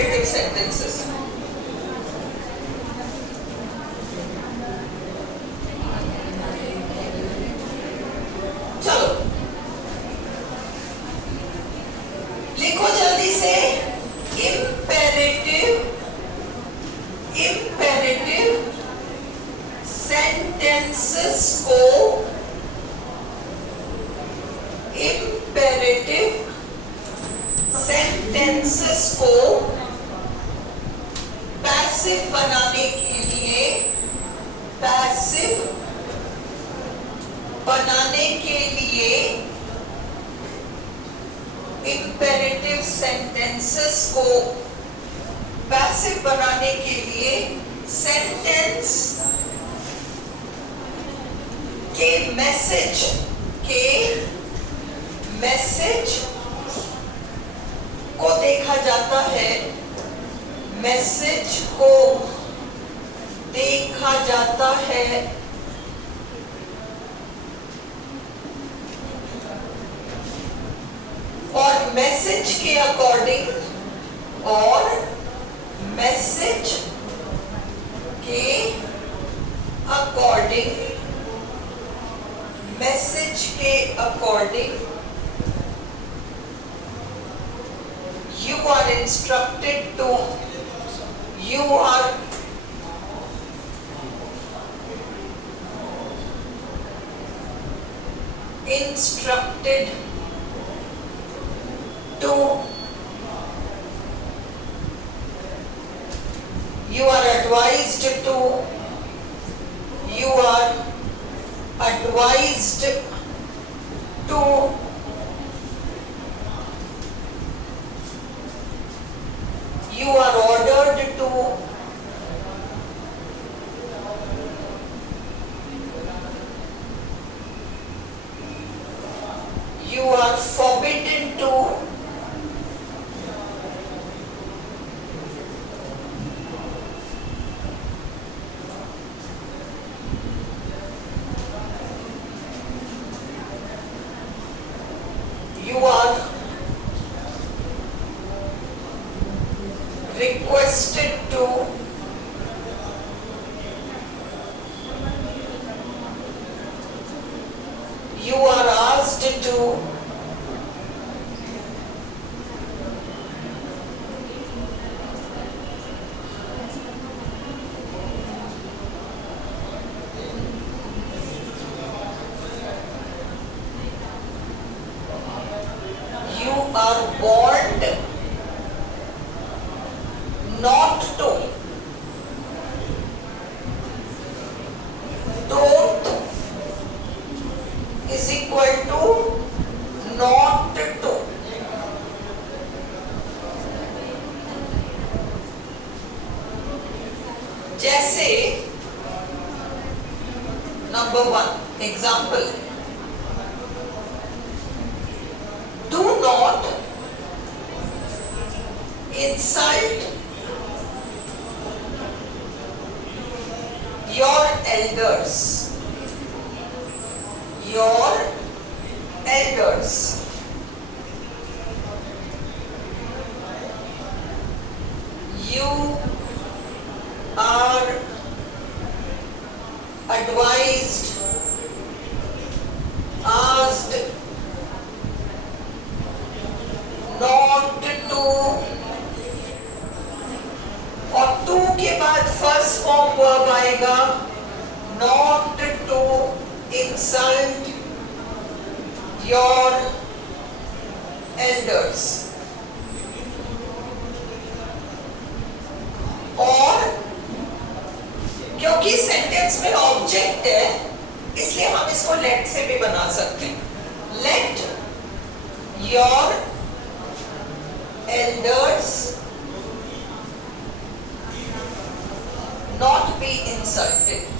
imperative sentences. चलो लिखो जल्दी से imperative sentences को पैसिव बनाने के लिए imperative sentences को पैसिव बनाने के लिए सेंटेंस के मैसेज को देखा जाता है, मैसेज को देखा जाता है और मैसेज के according you are instructed to you are advised to you are ordered to you are forbidden to you are requested to you are asked to you are warned not to don't is equal to not to जैसे number 1 example do not insult your elders. You are advised, asked not to और to के बाद first form verb आएगा not to insult your elders और क्योंकि sentence में object है इसलिए हम इसको लेट से भी बना सकते हैं let your elders not be insulted.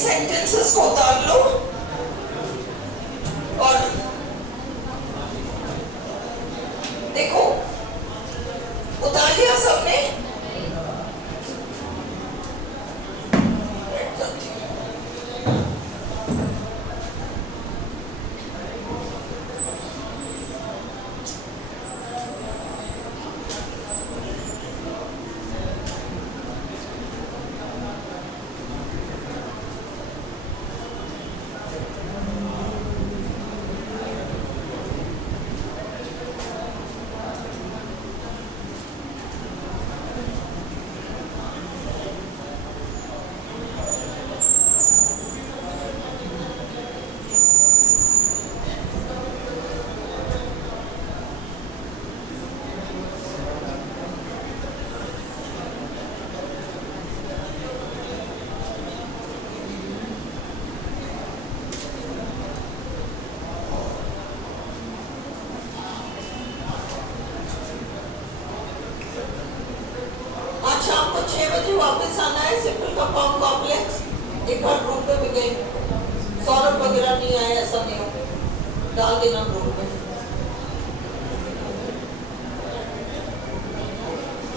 Sentences को उतार लो और देखो, उतार लिया सबने? शाम को 6 बजे वापस आना है सिंपल कंपाउंड कॉम्प्लेक्स। एक बार ग्रुप में भी गए, सौरभ वगैरह नहीं आए, ऐसा नहीं हो, डाल देना ग्रुप में।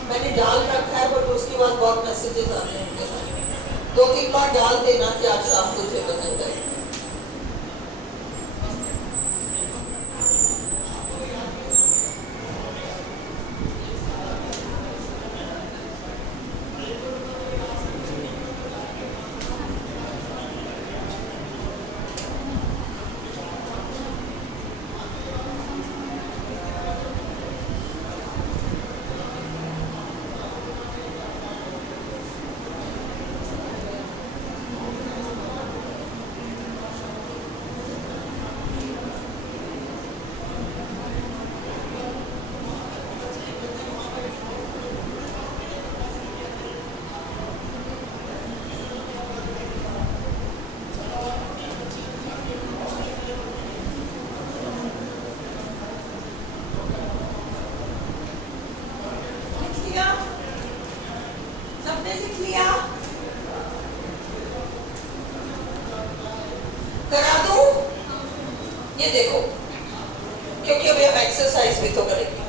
मैंने डाल रखा है बट उसके बाद बहुत मैसेजेस आते हैं, 2-3 बार डाल देना कि आज शाम को 6 बजे गए। लिख लिया? करा दूं? ये देखो, क्योंकि अभी हम एक्सरसाइज भी तो करेंगे।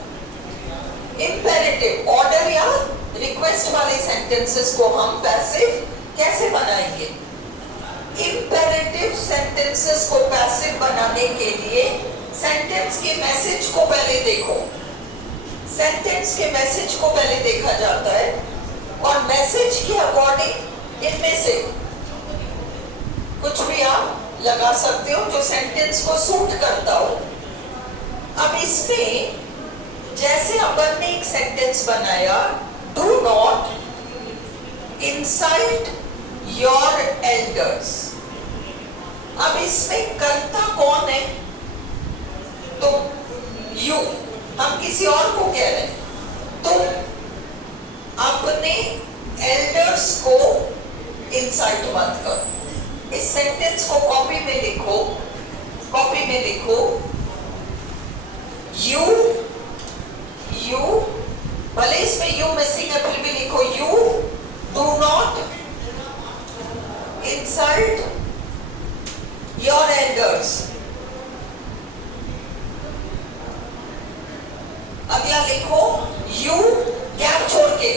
इंपेरेटिव ऑर्डर या रिक्वेस्ट वाले सेंटेंसेस को हम पैसिव कैसे बनाएंगे? इंपेरेटिव सेंटेंसेस को पैसिव बनाने के लिए सेंटेंस के मैसेज को पहले देखो। सेंटेंस के मैसेज को पहले देखा जाता है और मैसेज के अकॉर्डिंग इनमें से कुछ भी आप लगा सकते हो जो सेंटेंस को सूट करता हो। अब इसमें जैसे अपन ने एक सेंटेंस बनाया, do not insult your elders. अब इसमें कर्ता कौन है? तो यू, हम किसी और को कह रहे हैं, तुम अपने एल्डर्स को इंसल्ट मत करो। इस सेंटेंस को कॉपी में लिखो, कॉपी में लिखो, यू, भले इसमें यू मिसिंग है फिर भी लिखो, you do not insult your elders. अगला लिखो, यू गैप छोड़ के,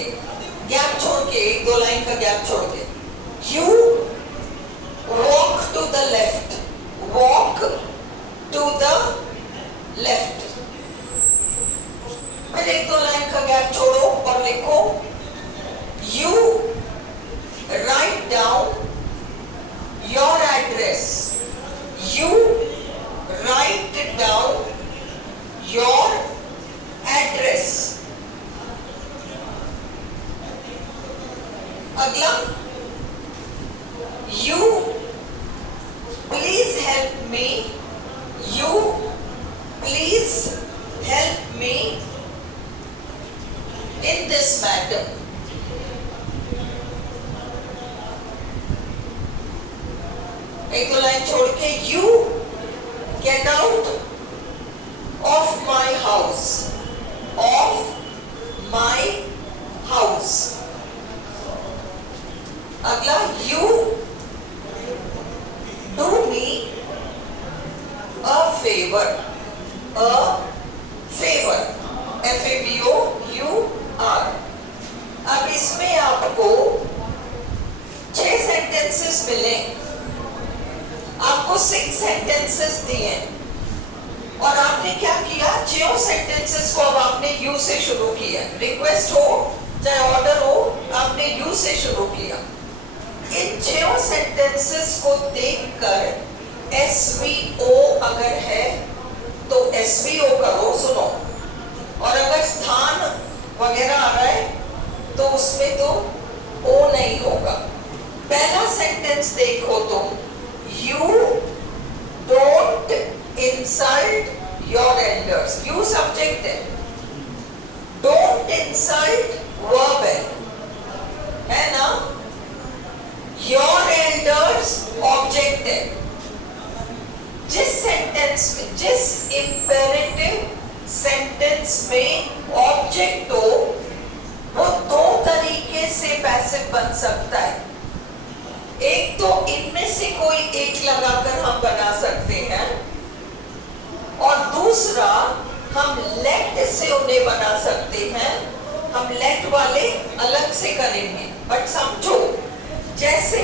गैप छोड़ के, 1-2 लाइन का गैप छोड़ के, you walk to the left, walk to the left. फिर 1-2 लाइन का गैप छोड़ो और लिखो, you write down your address, you write down your address. अगला, you please help me, you please help me in this matter. एक दो line छोड़ के, you get out of my house, of my house. अगला, you FAVOUR। अब इसमें आपको 6 sentences मिले, आपको 6 सेंटेंसेस दिए और आपने क्या किया, 6 सेंटेंसेस को अब आपने यू से शुरू किया। रिक्वेस्ट हो चाहे ऑर्डर हो, आपने यू से शुरू किया। इन 6 सेंटेंसेस को देखकर SVO अगर है तो SVO करो, सुनो। और अगर स्थान वगैरह आ रहा है तो उसमें तो O नहीं होगा। पहला सेंटेंस देखो तुम, you don't insult your elders. You subject है, डोंट इंसल्ट वर्ब है ना, योर एल्डर्स ऑब्जेक्ट है। जिस सेंटेंस में, जिस इंपेरेटिव सेंटेंस में ऑब्जेक्ट हो, वो 2 तरीके से पैसिव बन सकता है। एक तो इनमें से कोई एक लगाकर हम बना सकते हैं, और दूसरा हम लेट से उन्हें बना सकते हैं। हम लेट वाले अलग से करेंगे, बट समझो, जैसे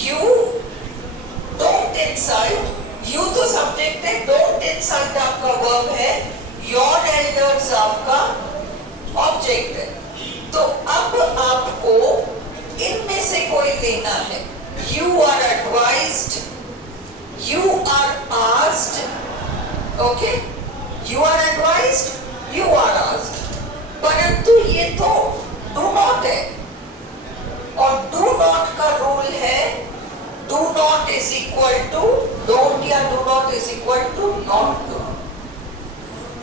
यू डोंट इंसल्ट, यू तो सब्जेक्ट है, डोंट इंसल्ट आपका वर्ब है, योर एल्डर्स आपका ऑब्जेक्ट है। तो अब आपको इनमें से कोई लेना है। You are advised, you are asked, okay, you are advised, you are asked. परंतु ये तो डू नॉट है, और डू नॉट का रूल है do not is equal to don't या do not is equal to not to.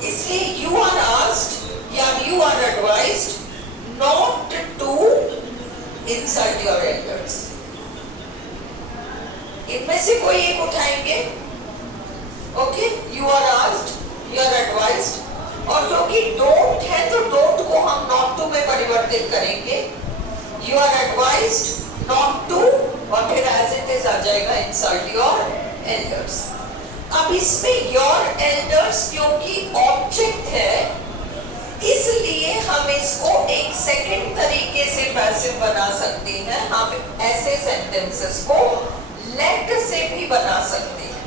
इसलिए you are asked या you are advised not to insult your elders. इनमें से कोई एक उठाएंगे, okay, you are asked, you are advised, और क्योंकि डोंट है तो डोंट को हम नॉट टू में परिवर्तित करेंगे। You are advised not to, और फिर एज इट इज आ जाएगा इंसल्ट योर एल्डर्स। अब इसमें योर एल्डर्स क्योंकि ऑब्जेक्ट है, इसलिए हम इसको एक सेकंड तरीके से पैसिव बना सकते हैं। हम ऐसे सेंटेंसेस को लेट से भी बना सकते हैं।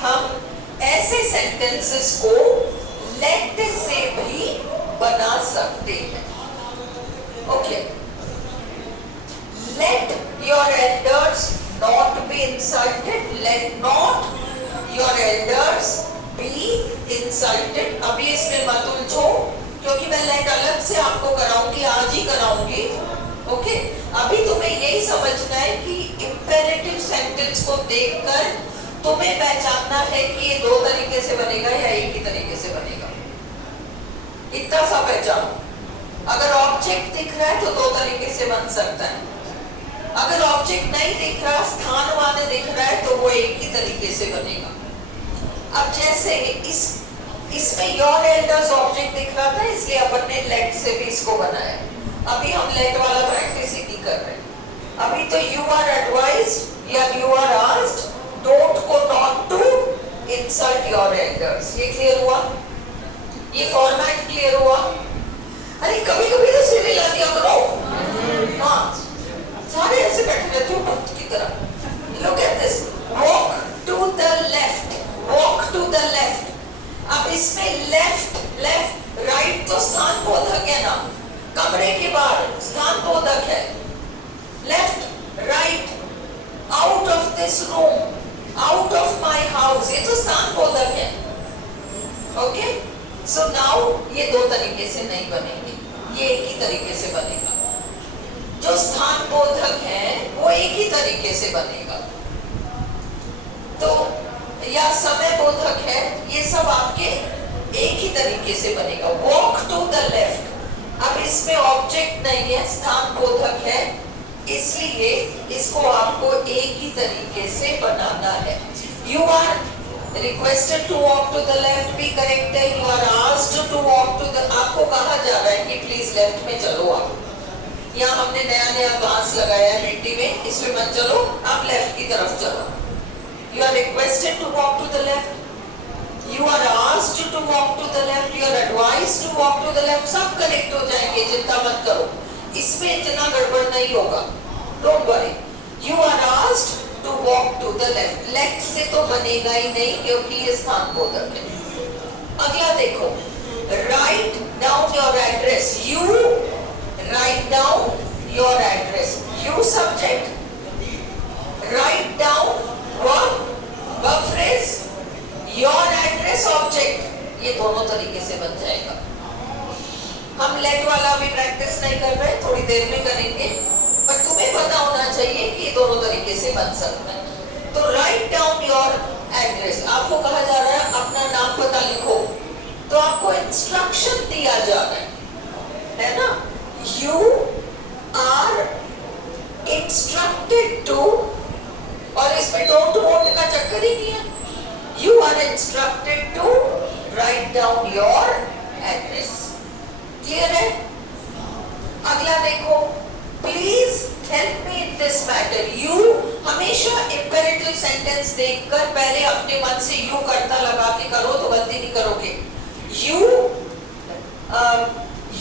हम ऐसे सेंटेंसेस को लेट से भी बना सकते हैं, okay. Let your elders not be insulted, let not your elders be insulted. अभी इसमें मत उलझो, क्योंकि मैं लेट अलग से आपको कराऊंगी, आज ही कराऊंगी, ओके। अभी तुम्हें यही समझना है कि इंपेरेटिव सेंटेंस को देखकर तुम्हें पहचानना है कि ये 2 तरीके से बनेगा या एक ही तरीके से बनेगा। इतना सा पहचानो। अगर ऑब्जेक्ट दिख रहा है तो 2 तरीके से बन सकता है, अगर ऑब्जेक्ट नहीं दिख रहा, स्थान माने दिख रहा है, तो वो एक ही तरीके से बनेगा। अब जैसे इसमें योर एल्डर्स ऑब्जेक्ट दिख रहा था, इसलिए अपन ने लेट से भी इसको बनाया। अभी हम लेट वाला प्रैक्टिस ही नहीं कर रहे। अभी तो यू आर एडवाइज्ड या यू आर आस्क्ड डोंट को not to insult your elders. ये क्लियर हुआ? ये फॉर्मेट क्लियर हुआ? अरे कभी कभी तो सिर हिला दिया करो, हाँ, सारे ऐसे बैठे रहते हो भक्त की तरह। Look at this, walk to the left, walk to the left. अब इसमें लेफ्ट, लेफ्ट, राइट तो स्थान बोधक है ना, कमरे के बाहर स्थान बोधक है। Left, right, out of this room, out of my house, ये तो स्थान बोधक है, ओके। सो नाउ ये 2 तरीके से नहीं बनेंगे, ये एक ही तरीके से बनेगा। जो स्थान बोधक है वो एक ही तरीके से बनेगा, तो या समय बोधक है, ये सब आपके एक ही तरीके से बनेगा। वॉक टू द लेफ्ट, अब इसमें ऑब्जेक्ट नहीं है, स्थान बोधक है, इसलिए इसको आपको एक ही तरीके से बनाना है। You are requested to walk to the left भी करेक्ट है, you are asked to walk to the, आपको कहा जा रहा है कि प्लीज लेफ्ट में चलो। आप यहाँ हमने नया नया घास लगाया है मिट्टी में, इसमें मत चलो, आप लेफ्ट की तरफ चलो। You are requested to walk to the left, You are asked to walk to the left, you are advised to walk to the left, सब कनेक्ट हो जाएंगे, चिंता मत करो, इसमें इतना गड़बड़ नहीं होगा, don't worry. You are asked to walk to the left. Left से तो बनेगा ही नहीं क्योंकि ये स्थान बोधक है. अगला देखो, write down your address. You write down your address. You subject. Write down verb phrase. Your address object. ये दोनों तरीके से बन जाएगा. हम लेट वाला भी प्रैक्टिस नहीं कर रहे, थोड़ी देर में करेंगे, पर तुम्हें पता होना चाहिए कि ये दोनों तरीके से बन सकता है. तो राइट डाउन योर एड्रेस. आपको कहा जा रहा है अपना नाम पता लिखो, तो आपको इंस्ट्रक्शन दिया जा रहा है ना. यू आर इंस्ट्रक्टेड टू, और इसमें डोंट वोट का चक्कर ही नहीं है. You are instructed to write down your address. Clear है? अगला देखो, please help me in this matter. You हमेशा इंपेरेटिव सेंटेंस देखकर पहले अपने मन से यू करता लगा के करो तो गलती नहीं करोगे.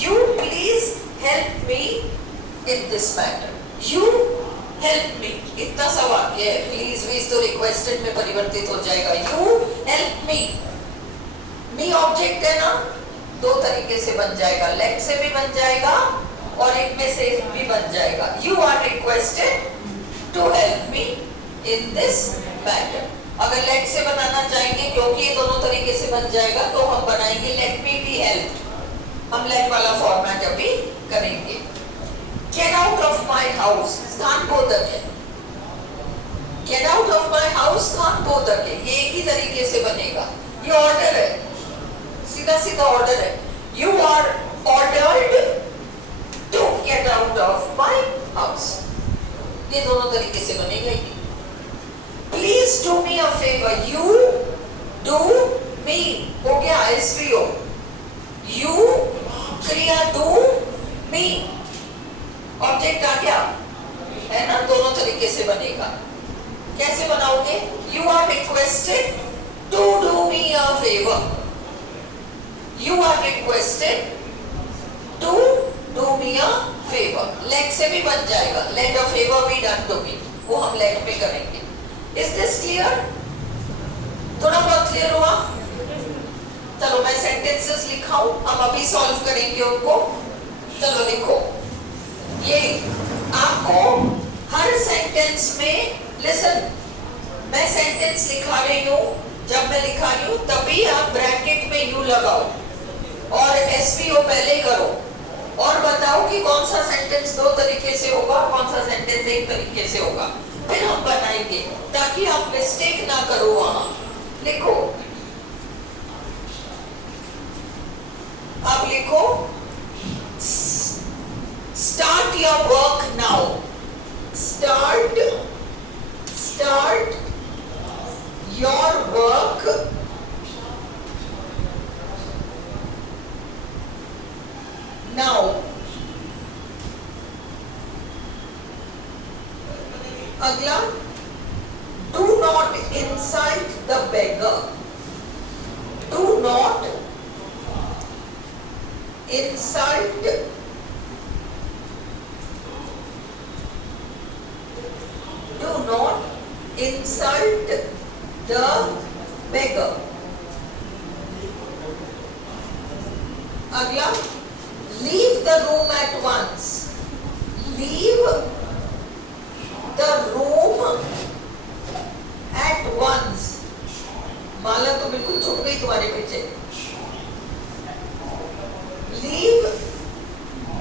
You please help me in this matter. You help me, इतना सा वाक्य है. प्लीज भी तो रिक्वेस्टेड में परिवर्तित हो जाएगा. You help me. Me object है ना, दो तरीके से बन जाएगा, लेट से भी बन जाएगा और एक में से भी बन जाएगा. You are requested to help me in this matter. अगर लेट से बनाना चाहेंगे, क्योंकि ये दोनों तरीके से बन जाएगा, तो हम बनाएंगे लेट मी बी हेल्प्ड. हम लेट वाला फॉर्मेट अभी करेंगे. Gate out of my house स्थान बोधक है. Gate out of my house स्थान बोधक है. ये एक ही तरीके से बनेगा. ये ऑर्डर है, सीधा सीधा ऑर्डर है. You are ordered to get out of my house. ये दोनों तरीके से बनेगा ही. Please do me a favour. You do me हो गया एसवीओ. यू क्रिया डू मी ऑब्जेक्ट आ गया है ना. दोनों तरीके से बनेगा. कैसे बनाओगे? You are requested to do me a favour. You are requested to do me a favor. Let से भी बन जाएगा. Let a favor be done to me. वो हम let पे करेंगे. Is this clear? थोड़ा बहुत क्लियर हुआ? चलो मैं sentences लिखाऊं, हम अभी सॉल्व करेंगे उनको. चलो लिखो. ये आपको हर सेंटेंस में listen. मैं सेंटेंस लिखा रही हूँ, जब मैं लिखा रही हूँ तभी आप ब्रैकेट में यू लगाओ और एसपीओ पहले करो और बताओ कि कौन सा सेंटेंस दो तरीके से होगा, कौन सा सेंटेंस एक तरीके से होगा. फिर हम बनाएंगे ताकि आप मिस्टेक ना करो. वहां लिखो, आप लिखो start your work now. Start your work now. अगला, do not incite the beggar. Do not incite the beggar. अगला, leave the room at once. Leave the room at once. माला तो बिल्कुल छुप गई तुम्हारे पीछे. Leave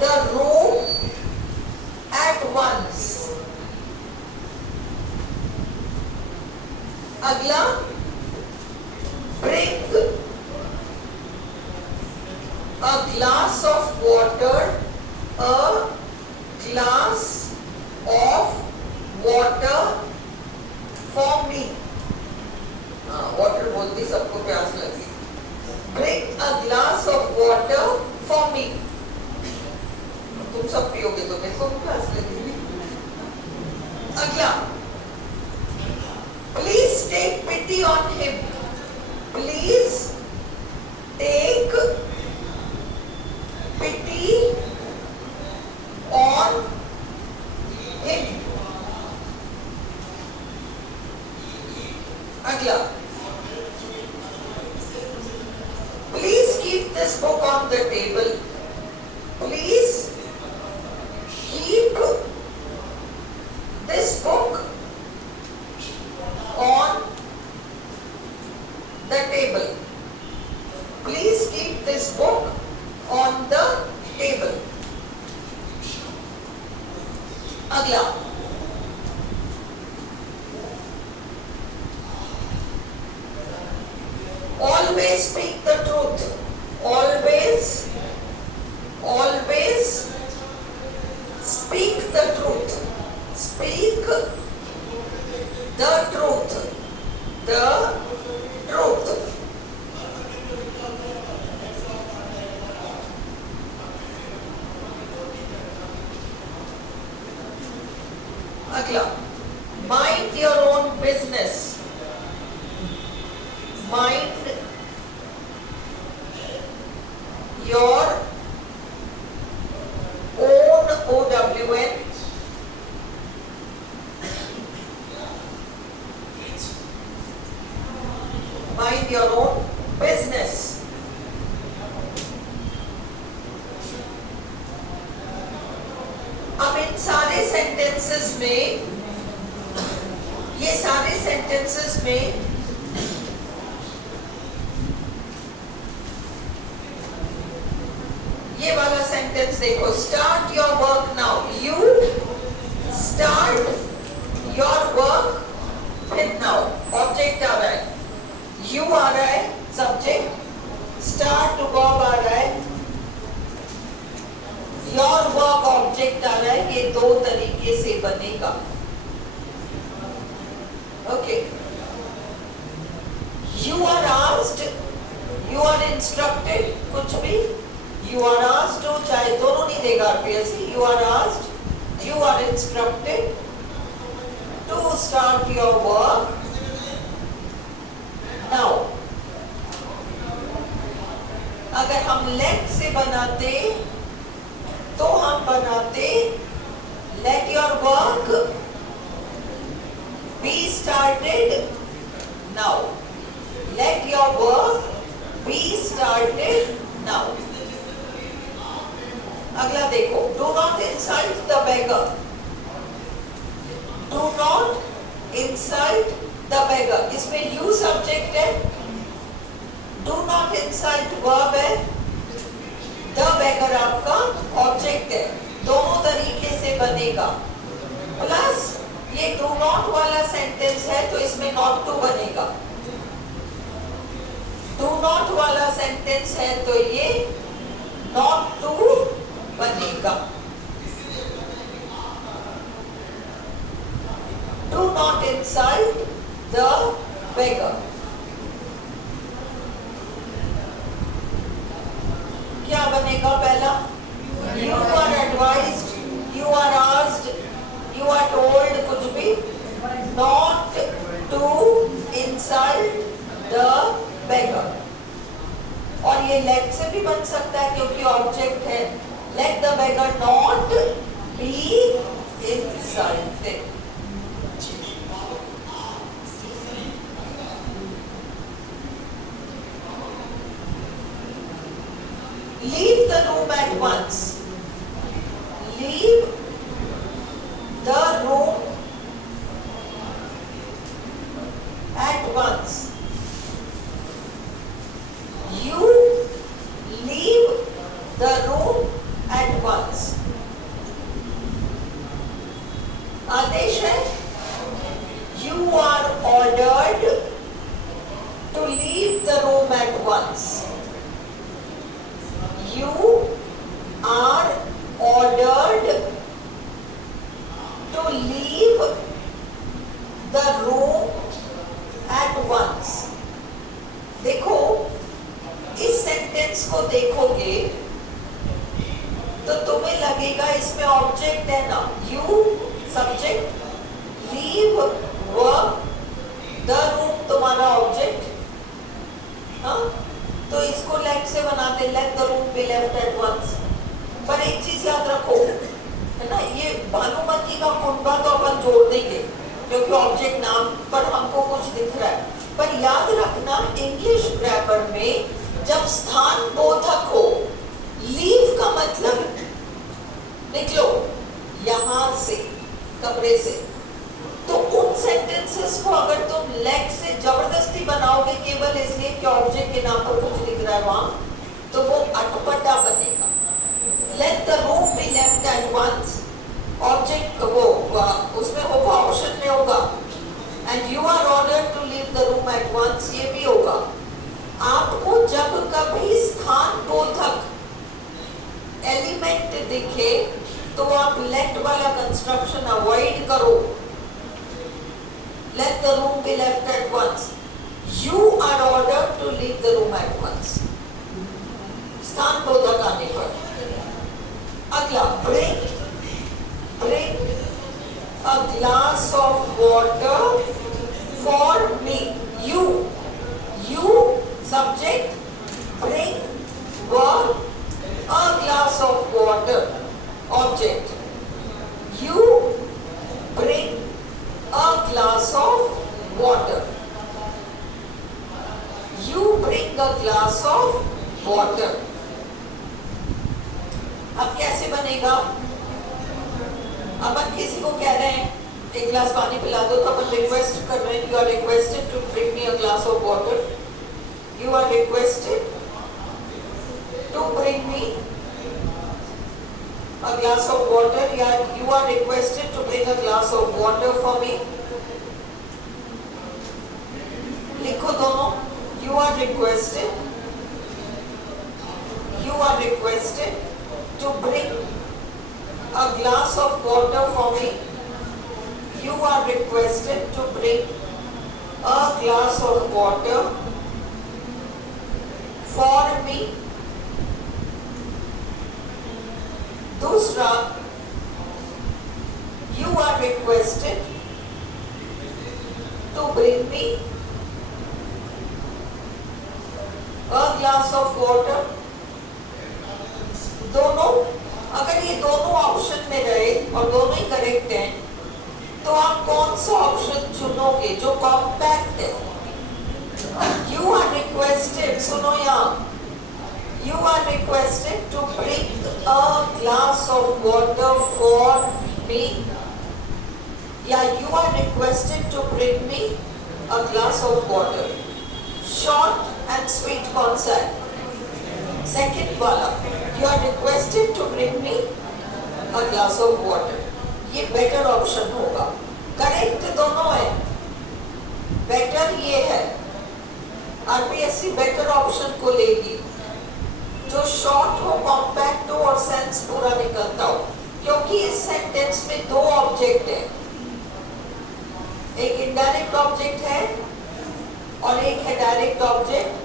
the room at once. अगला, bring a glass of water. A glass of water for me. Water बोलती सबको प्यास लगी. Bring a glass of water for me. तुम सब पियोगे तो मेरे को प्यास लगेगी. अगला, please take pity on him. Please take pity on him. अगला, please keep this book on the table. Please keep this book on the table. Please keep this book on the table. अगला, always speak the truth. Always speak the truth. Speak the truth. The truth. अगला, mind your own business. Mind your own OWN. Mind your own business. अब इन सारे sentences में, ये सारे sentences में ये वाला सेंटेंस देखो, start your work now. You start your work फिर नाउ, ऑब्जेक्ट आ रहा है, यू आ रहा है सब्जेक्ट, स्टार्ट वर्ब आ रहा है, योर वर्क ऑब्जेक्ट आ रहा है। ये दो तरीके से बनेगा। Okay, you are asked, you are instructed, कुछ भी यू आर आस्क्ड हो, चाहे दोनों नहीं देगा RPSC. You are asked, you are instructed to start your work now. अगर हम लेट से बनाते तो हम बनाते let your work be started now. Let your work be started now. अगला देखो, do not insult the beggar. Do not insult the beggar, इसमें यू सब्जेक्ट है, डू नॉट इंसल्ट वर्ब है, द बेगर आपका ऑब्जेक्ट है। दोनों तरीके से बनेगा। प्लस ये डू नॉट वाला सेंटेंस है तो इसमें नॉट टू बनेगा। डू नॉट वाला सेंटेंस है तो ये नॉट टू बनेगा। Do not insult the beggar. क्या बनेगा पहला? You are advised, you are asked, you are told, कुछ भी, not to insult the beggar. और ये लेट से भी बन सकता है क्योंकि ऑब्जेक्ट है। Let the beggar not be insulted. Leave the room at once. Leave the room at once. You leave the room at once. आदेश है, you are ordered to leave the room at once. You are ordered to leave the room at once. देखो, इस sentence को देखोगे तो तुम्हें लगेगा इसमें object है ना, you subject, leave verb, the room तुम्हारा ऑब्जेक्ट। हाँ, तो इसको लेट से बनाते, let the room be left at once. पर एक चीज याद रखो, है ना, ये भानुमति का कुंडा तो अपन जोड़ देंगे क्योंकि ऑब्जेक्ट नाम पर हमको कुछ दिख रहा है। पर याद रखना इंग्लिश ग्रामर में जब स्थान बोधक हो, लीव का मतलब निकलो यहां से, कमरे से, तो उन सेंटेंसेस को अगर तुम लेट से जबरदस्ती बनाओगे केवल इसलिए कि ऑब्जेक्ट के नाम पर कुछ दिख रहा है वहां, तो वो अटपटा बनेगा। Let the room be left at once, object वो उसमें होगा, ऑप्शन में होगा, and you are ordered to leave the room at once, ये भी होगा। आपको जब कभी स्थान बोधक एलिमेंट दिखे तो आप लेट वाला कंस्ट्रक्शन अवॉइड करो। Let the room be left at once, you are ordered to leave the room at once, स्थान बोधक आने पर। अगला, bring a glass of water for me, you subject, bring verb, a glass of water, object, you bring a glass of water, you bring a glass of water। अब कैसे बनेगा? अपन किसी को कह रहे हैं एक गिलास पानी पिला दो, तो अपन रिक्वेस्ट कर रहे हैं, you are requested to bring me a glass of water, you are requested to bring me a glass of water, या you are requested to bring a glass of water for me. लिखो दोनों, you are requested to bring a glass of water for me, you are requested to bring a glass of water for me। दूसरा, you are requested to bring me a glass of water। दोनों, अगर ये दोनों option में रहे और दोनों ही correct हैं, तो आप कौन सा ऑप्शन चुनोगे जो कॉम्पैक्ट है? यू आर रिक्वेस्टेड, सुनो यहाँ, you are requested to bring a glass of water for me, या you are requested to bring me a glass of water. Short and sweet कौन सा है? सेकेंड वाला, you are requested to bring me a glass of water, ये better option होगा। Correct दोनों है, better ये है, आरपीएससी बेटर ऑप्शन को लेगी जो शॉर्ट हो, कॉम्पैक्ट हो और सेंस पूरा निकलता हो, क्योंकि इस सेंटेंस में दो ऑब्जेक्ट है, एक इनडायरेक्ट ऑब्जेक्ट है और एक है डायरेक्ट ऑब्जेक्ट।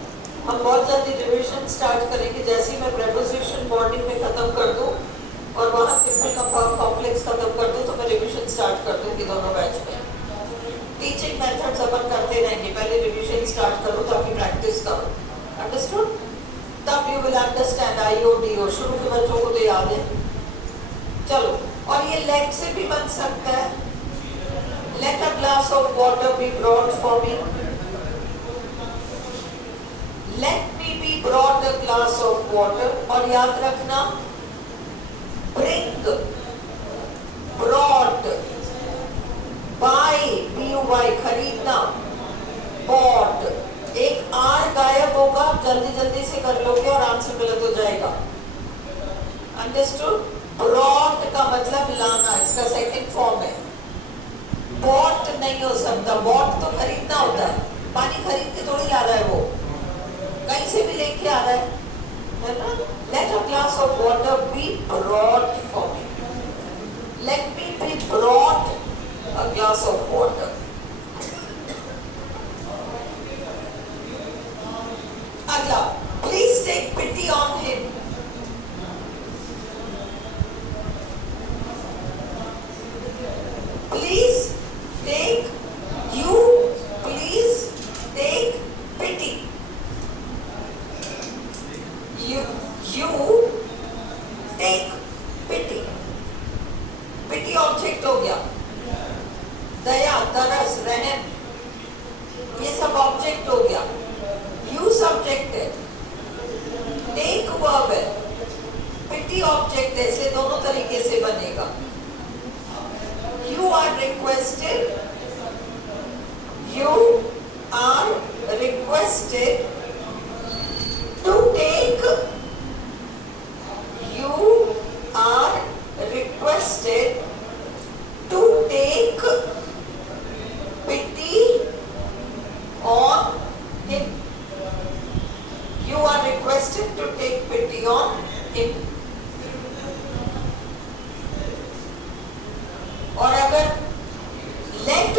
हम बहुत जल्दी रिविजन स्टार्ट करेंगे, जैसे ही मैं प्रेपोजिशन मॉर्निंग में खत्म कर दूं और वहां सिंपल कंपाउंड कॉम्प्लेक्स खत्म कर दूं, तो मैं रिविजन स्टार्ट कर दूंगी दोनों बैच में। टीचिंग मेथड्स अपन करते रहेंगे, पहले रिविजन स्टार्ट करो ताकि प्रैक्टिस करो, अंडरस्टूड? तब यू विल अंडरस्टैंड IODO, शुरू के बच्चों को तो याद है। चलो, और ये लेट से भी बन सकता है, let a glass of water be brought for me, let me be brought a glass of water। और याद रखना, bring, brought, buy, BUY खरीदना, bought, एक R गायब होगा, जल्दी जल्दी से कर लोगे और आंसर गलत हो जाएगा, अंडरस्टूड? brought का मतलब लाना, इसका सेकंड फॉर्म है, bought नहीं हो सकता, bought तो खरीदना होता है, पानी खरीद के थोड़ी ला रहा है वो, कहीं से भी लेके आ रहा है ना? Let a glass of water be brought for me, let me be brought a glass of water। अगला, please take pity on him, please take, you please take pity, object है, इसलिए दोनों तरीके से बनेगा। You are requested to take pity on him. You are requested to take pity on him. और अगर let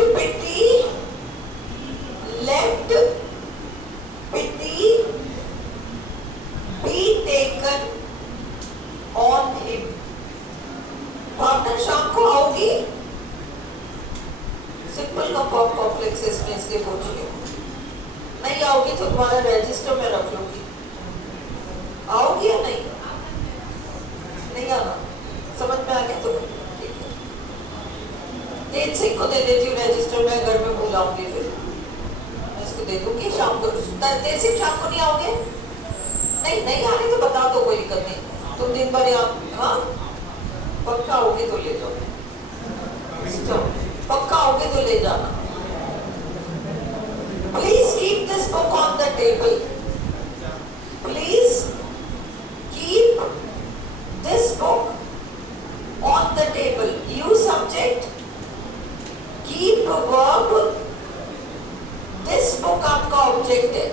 pity be taken on him, भावना शाम को आओगी? सिंपल कॉम्प्लेक्सेस में इसके पूछ लियो। नहीं आओगी तो तुम्हारा रजिस्टर में रख लूंगी। आओगी या नहीं? नहीं आना, समझ में आ गया तो ठीक है। तेज सिंह को दे देती हूँ रजिस्टर में, घर में बुलाऊंगी, फिर इसको दे दूंगी शाम को। तेज सिंह शाम को नहीं आओगे? नहीं आने तो बता दो, कोई दिक्कत नहीं। तुम दिन भर यहाँ, हाँ पक्का आओगे तो ले जाओ, पक्का आओगे तो ले जाना। Please keep this book on the table. Please keep this book on the table. Use subject, keep verb, this book आपका ऑब्जेक्ट है।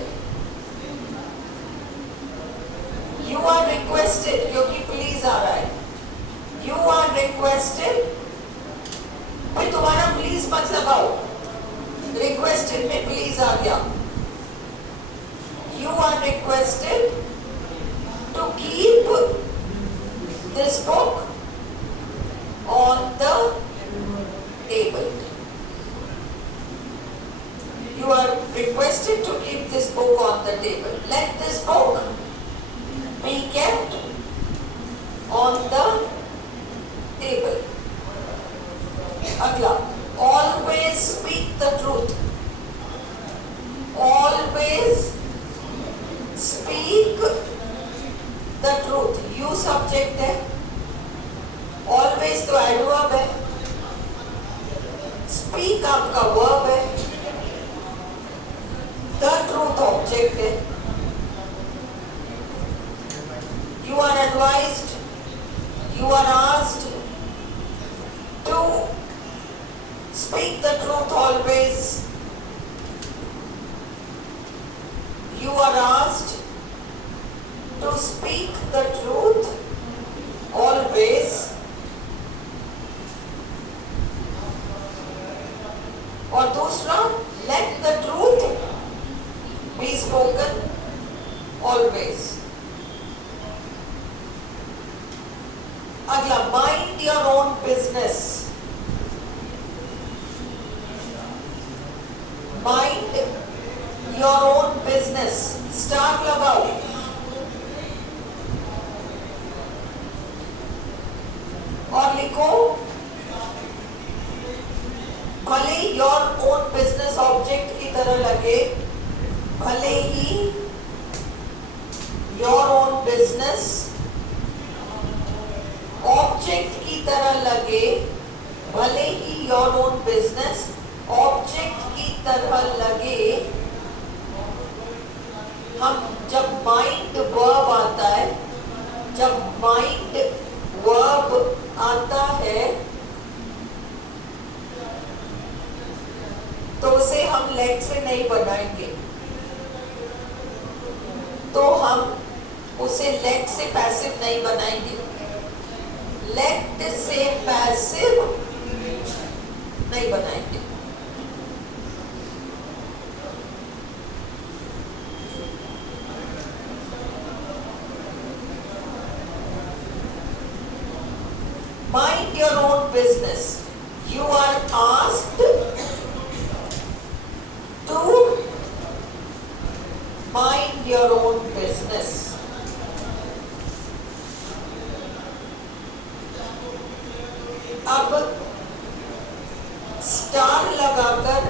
You are requested, क्योंकि प्लीज आ रहा है। You are requested, फिर तुम्हारा प्लीज मत लगाओ, रिक्वेस्टेड में प्लीज आ गया। You are requested to keep this book on the table. You are requested to keep this book on the table. Let this book be kept on the table. अगला, always speak the truth. Always speak the truth. You subject है, always तो adverb है, speak आपका verb है, the truth object है। You are advised, you are asked to speak the truth always. You are asked to speak the truth always. और दूसरा, let the truth be spoken always. अगला, mind your own business. Mind your own business. Star लगाओ। और लिखो, भले your own business object की तरह लगे, भले ही your own business ऑब्जेक्ट की तरह लगे, भले ही your own business ऑब्जेक्ट की तरह लगे। हम जब माइंड वर्ब आता है, जब माइंड वर्ब आता है तो उसे हम लेट से नहीं बनाएंगे, तो हम उसे लेट से पैसिव नहीं बनाएंगे। लेट से पैसिव नहीं बनाएंगे। Mind your own business. You are asked to mind your own business. अब स्टार लगाकर,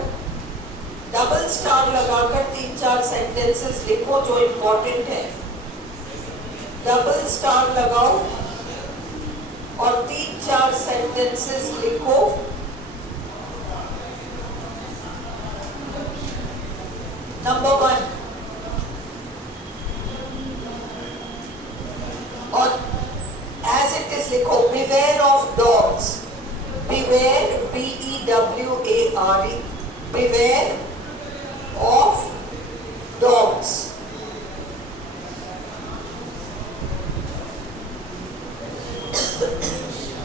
डबल स्टार लगाकर 3-4 सेंटेंसेस लिखो जो इंपॉर्टेंट है। डबल स्टार लगाओ और 3-4 सेंटेंसेस लिखो। नंबर 1, और एज इट इज लिखो, beware of dogs. Beware, BEWARE, beware of dogs.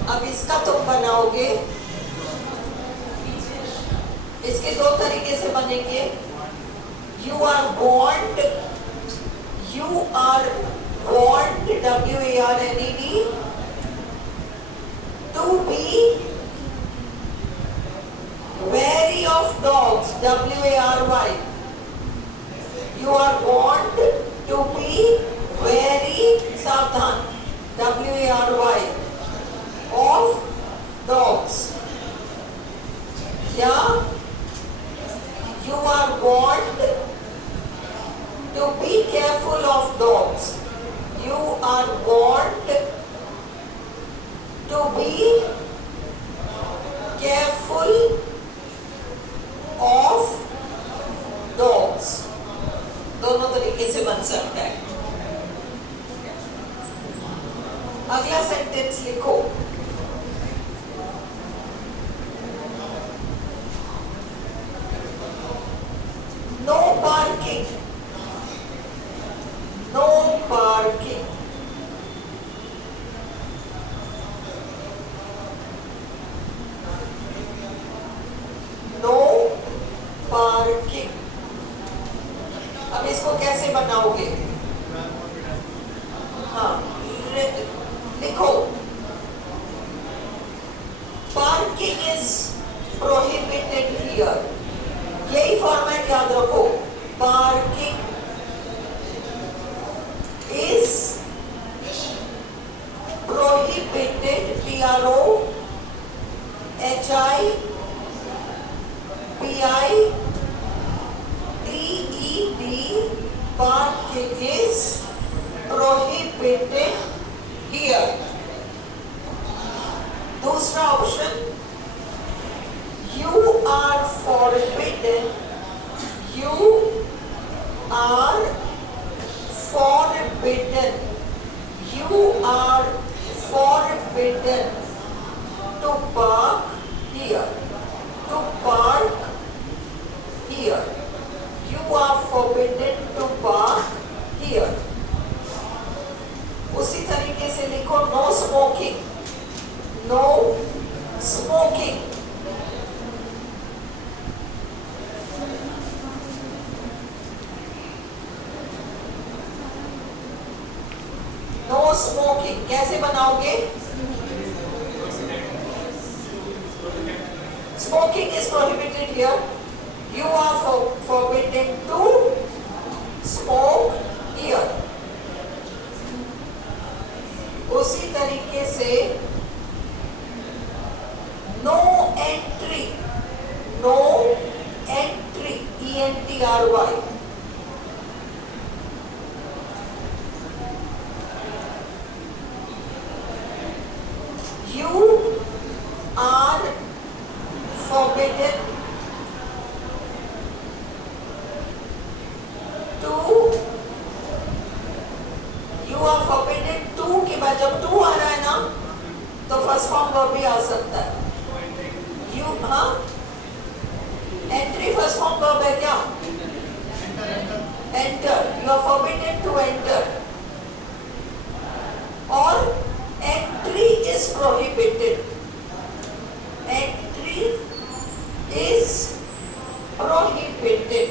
अब इसका तुम बनाओगे, इसके 2 तरीके से बनेंगे। You are warned, WARNED, to be wary of dogs, WARY. You are warned to be wary, सावधान, WARY, of dogs. या you are warned to be careful of dogs. You are warned to be careful of dogs. दोनों तरीके से बन सकता है। अगला sentence लिखो। No parking. No parking. No parking. अब इसको कैसे बनाओगे? हाँ, लिखो, parking is prohibited here. यही फॉर्मेट याद रखो। Parking is prohibited, PROHIBITED, parking is prohibited here. दूसरा option, you are forbidden. You are forbidden. You are forbidden to park here. To park here. You are forbidden to park here. उसी तरीके से लिखो, no smoking. No smoking. No smoking कैसे बनाओगे? Smoking is prohibited here. You are forbidden to smoke here. उसी तरीके से no entry. No entry, ENTRY. You are forbidden to. You are forbidden to के बाद जब to आ रहा है ना, तो फर्स्ट फॉर्म वर्ब भी आ सकता है। You, हाँ, एंट्री फर्स्ट फॉर्म वर्ब है क्या? Enter. You are forbidden to enter. और entry is prohibited. Entry is prohibited.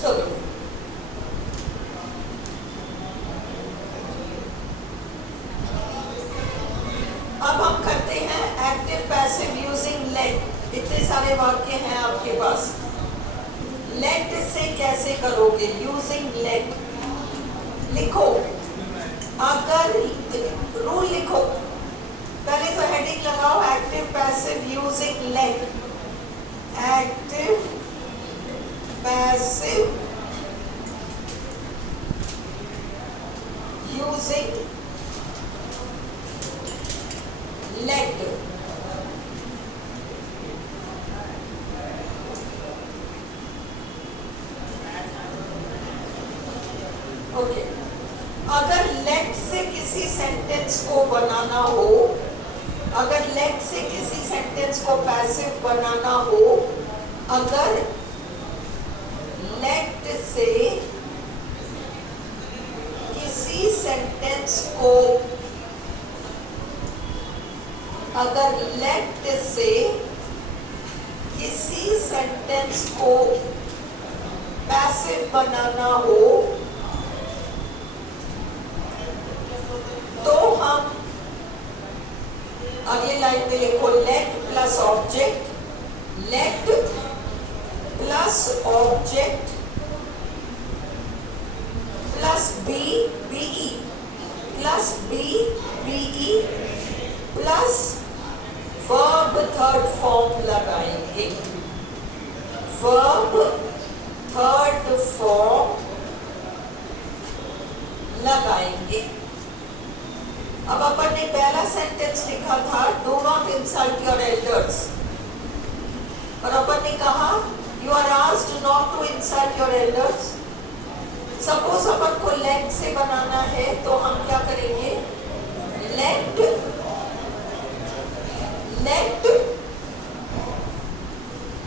चलो, अब हम करते हैं एक्टिव पैसिव यूजिंग लेट। इतने सारे वाक्य हैं आपके पास। लेट से कैसे करोगे? यूजिंग लेट लिखो। अगर रूल लिखो, पहले तो हेडिंग लगाओ active passive using let, active passive using let. Okay, अगर लेट से किसी सेंटेंस को बनाना हो, अगर लेट से किसी सेंटेंस को पैसिव बनाना हो, अगर लेट से किसी सेंटेंस को, अगर लेट से किसी सेंटेंस को पैसिव बनाना हो, तो हम अगली लाइन में लिखो let plus object, let plus object plus be be plus be be plus verb third form लगाएंगे, वर्ब थर्ड फॉर्म लगाएंगे। अब अपन ने पहला सेंटेंस लिखा था do not insult your elders, और अपन ने कहा you are asked not to insult your elders. Suppose अपन को लेट से बनाना है तो हम क्या करेंगे, लेट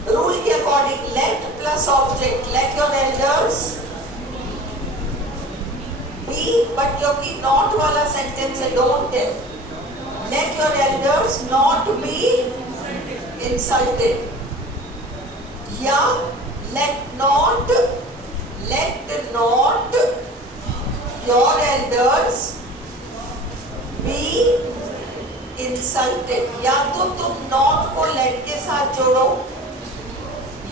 रूल के according let plus object, let your elders B, but क्योंकि नॉट वाला सेंटेंस है डोंट है, let your elders not be insulted, या let not your elders be insulted. या तो तुम नॉट को लेट के साथ जोड़ो,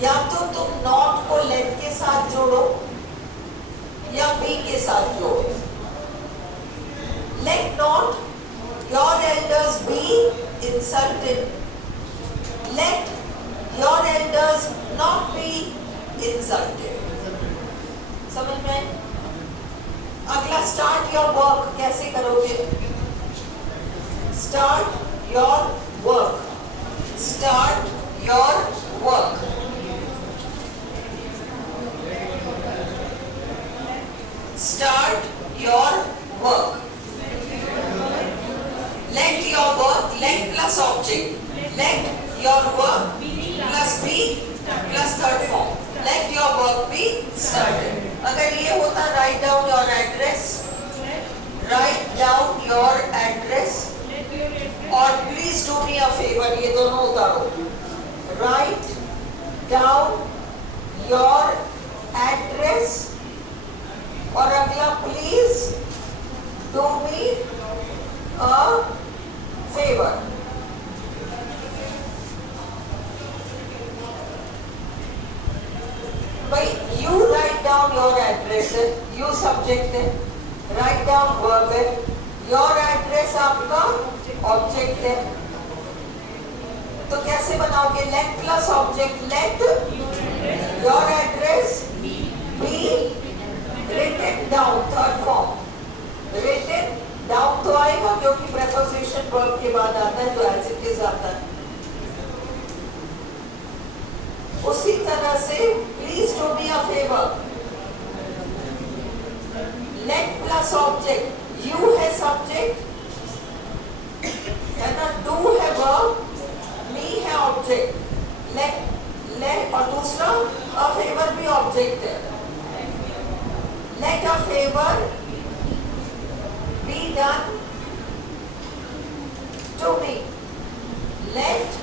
या तो तुम नॉट को लेट के साथ जोड़ो, या बी के साथ जोड़ो। Let not your elders be insulted, let your elders not be insulted. समझ में? अगला स्टार्ट योर वर्क कैसे करोगे, start your work, start your work. Start your work. Let your work, let plus object, let your work plus be plus third form. Let your work be started. अगर ये होता write down your address, write down your address, और please do me a favor, ये दोनों उतारो, write down your address, और अगला please do me a favour. भाई you write down your address है, यू सब्जेक्ट है, राइट डाउन वर्ब है, योर एड्रेस आपका ऑब्जेक्ट है। तो कैसे बनाओगे, let plus object, let your address be written down, third form, written down तो आएगा क्योंकि preposition verb के बाद आता है, तो as it is आता है। उसी तरह से please do me a favor, let plus object, you है subject है ना, do है verb, me है object, let और दूसरा a favor भी object है। Let a favor be done to me. Let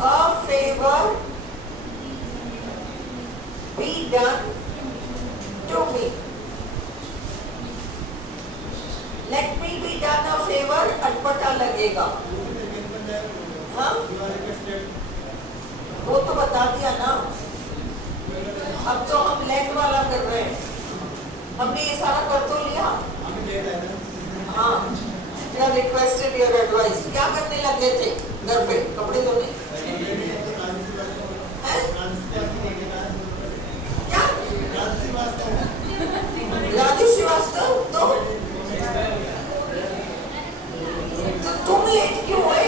a favor be done to me. Let me be done a favor, अटपटा लगेगा। हाँ? वो तो बता दिया ना। अब तो हम let वाला कर रहे हैं। हमने ये सारा कर तो लिया। हाँ, या रिक्वेस्टेड योर एडवाइस। क्या करने लगे थे घर पे? कपड़े धोने? क्या? राजू श्रीवास्तव? तो तुम लेट क्यों हुए?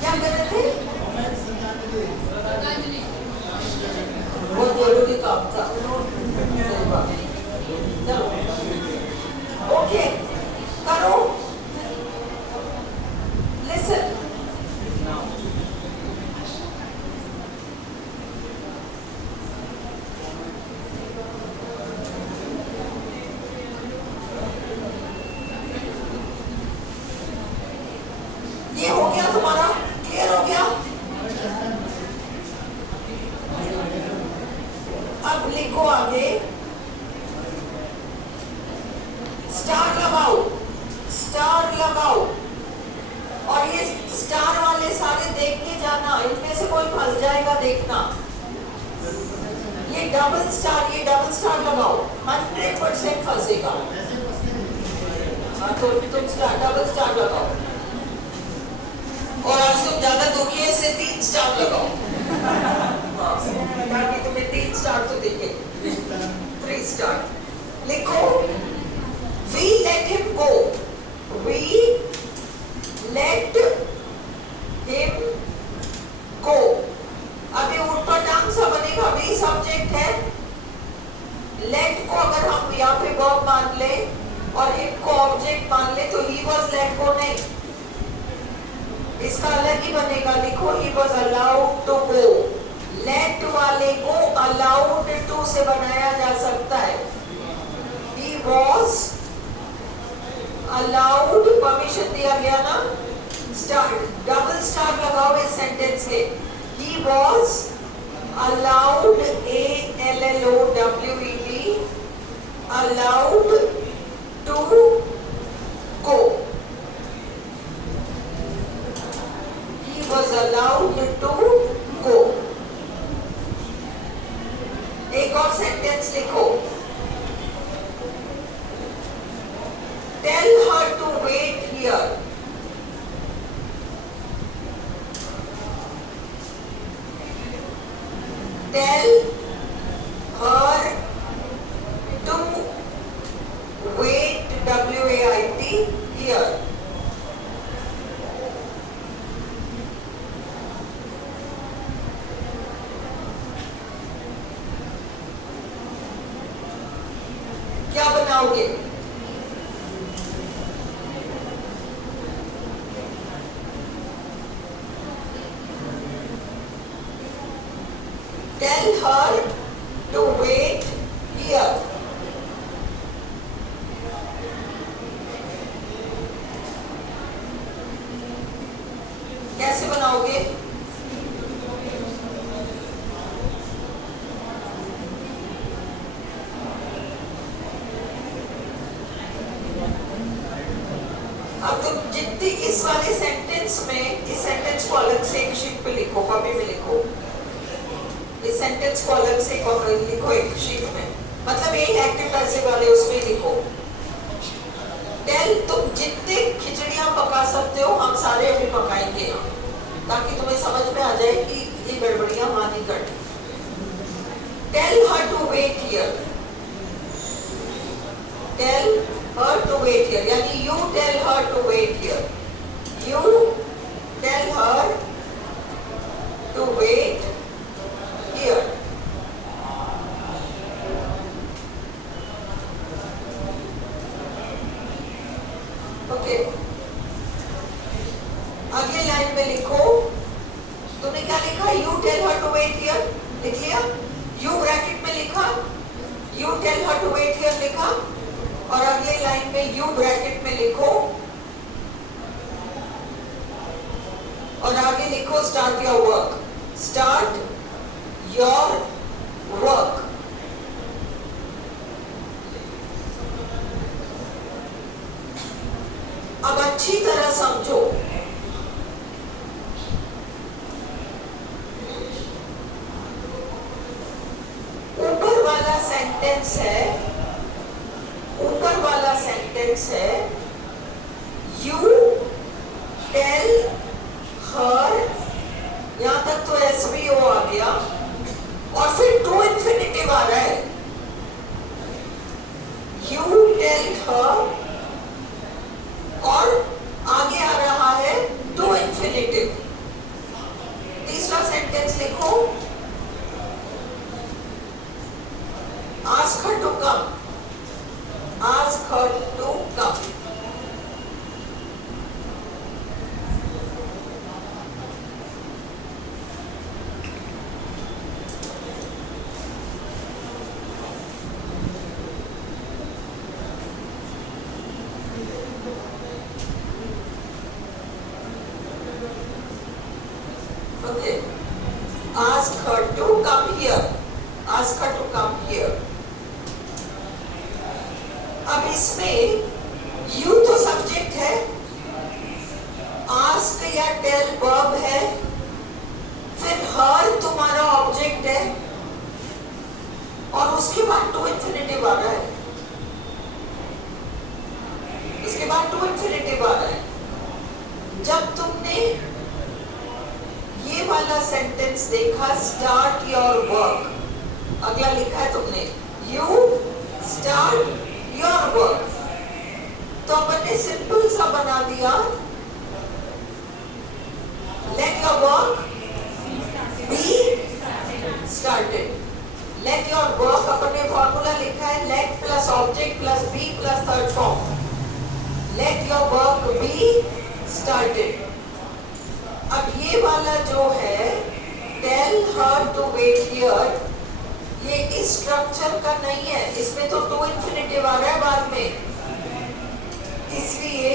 क्या कर रहे थे? बहुत जरूरी काम था। चलो ओके करो। लिसन, ये हो गया तुम्हारा? क्लियर हो गया? अब लिखो आगे, स्टार लगाओ, स्टार लगाओ। और ये स्टार वाले सारे देख के जाना, इनमें से कोई फंस जाएगा देखना। ये डबल स्टार लगाओ, 100% फंसेगा। तो तुम डबल स्टार लगाओ। और आज तुम ज्यादा दुखी है इसलिए 3 स्टार लगाओ, ताकि तुम्हें 3 स्टार तो दिखे। 3 स्टार लिखो। We let him go. We let him go. अभी ऊपर टांग सा बनेगा। We सब्जेक्ट है। let को अगर हम यहाँ पे verb मान ले और him को ऑब्जेक्ट मान ले तो he was let go नहीं, इसका अलग ही बनेगा। लिखो he was allowed to go। let वाले को allowed to से बनाया जा सकता है। he was allowed, परमिशन दिया गया ना। स्टार, डबल स्टार लगाओ इस सेंटेंस के। he was allowed, allowed, allowed to go। he was allowed to go। एक और सेंटेंस लिखो। Tell her to wait here। Tell her to wait, W-A-I-T, here। क्या बनाओगे? Tell her to wait here। कैसे बनाओगे? अब तुम जितनी इस वाले सेंटेंस में, इस सेंटेंस को अलग से एक शीट पे लिखो, कॉपी में लिखो। इस सेंटेंस को अलग से लिखो एक शीट में, मतलब यही एक्टिव पैसिव वाले उसमें लिखो। टेल, तुम जितने खिचड़ियां पका सकते हो हम सारे अभी पकाएंगे यहाँ, ताकि तुम्हें समझ में आ जाए कि ये गड़बड़ियां वहां नहीं करनी। Tell her to wait here. Tell her to wait here, यानी you tell her to wait here. You tell her to wait here। Okay, अगले लाइन में लिखो। तुमने क्या लिखा? You tell her to wait here, लिख लिया। You ब्रैकेट में लिखा, You tell her to wait here लिखा, और अगले लाइन में You ब्रैकेट में लिखो और आगे लिखो start your work। Start your work। अब अच्छी तरह समझो। सेंटेंस है, ऊपर वाला सेंटेंस है यू टेल हर, यहां तक तो एसवीओ आ गया और फिर टू इन्फिनिटिव आ रहा है, यू टेल हर और आगे आ रहा है टू इन्फिनिटिव। तीसरा सेंटेंस लिखो, ask her to come, ask her to come। Okay, ask her to come here, ask her to come here। अब इसमें यू तो सब्जेक्ट है, आस्क या टेल वर्ब है, फिर हर तुम्हारा ऑब्जेक्ट है और उसके बाद टू इन्फिनिटिव आ रहा है, उसके बाद टू इन्फिनिटिव आ रहा है। जब तुमने ये वाला सेंटेंस देखा, स्टार्ट योर वर्क, अगला लिखा है तुमने यू स्टार्ट योर वर्क, तो अपन ने सिंपल सा बना दिया, let your work be started. Let your work अपन ने फॉर्मूला लिखा है, let plus object plus be plus third form, let your work be started. अब ये वाला जो है tell her to wait here, ये इस स्ट्रक्चर का नहीं है, इसमें तो टू इन्फिनिटिव आ रहा है बाद में, इसलिए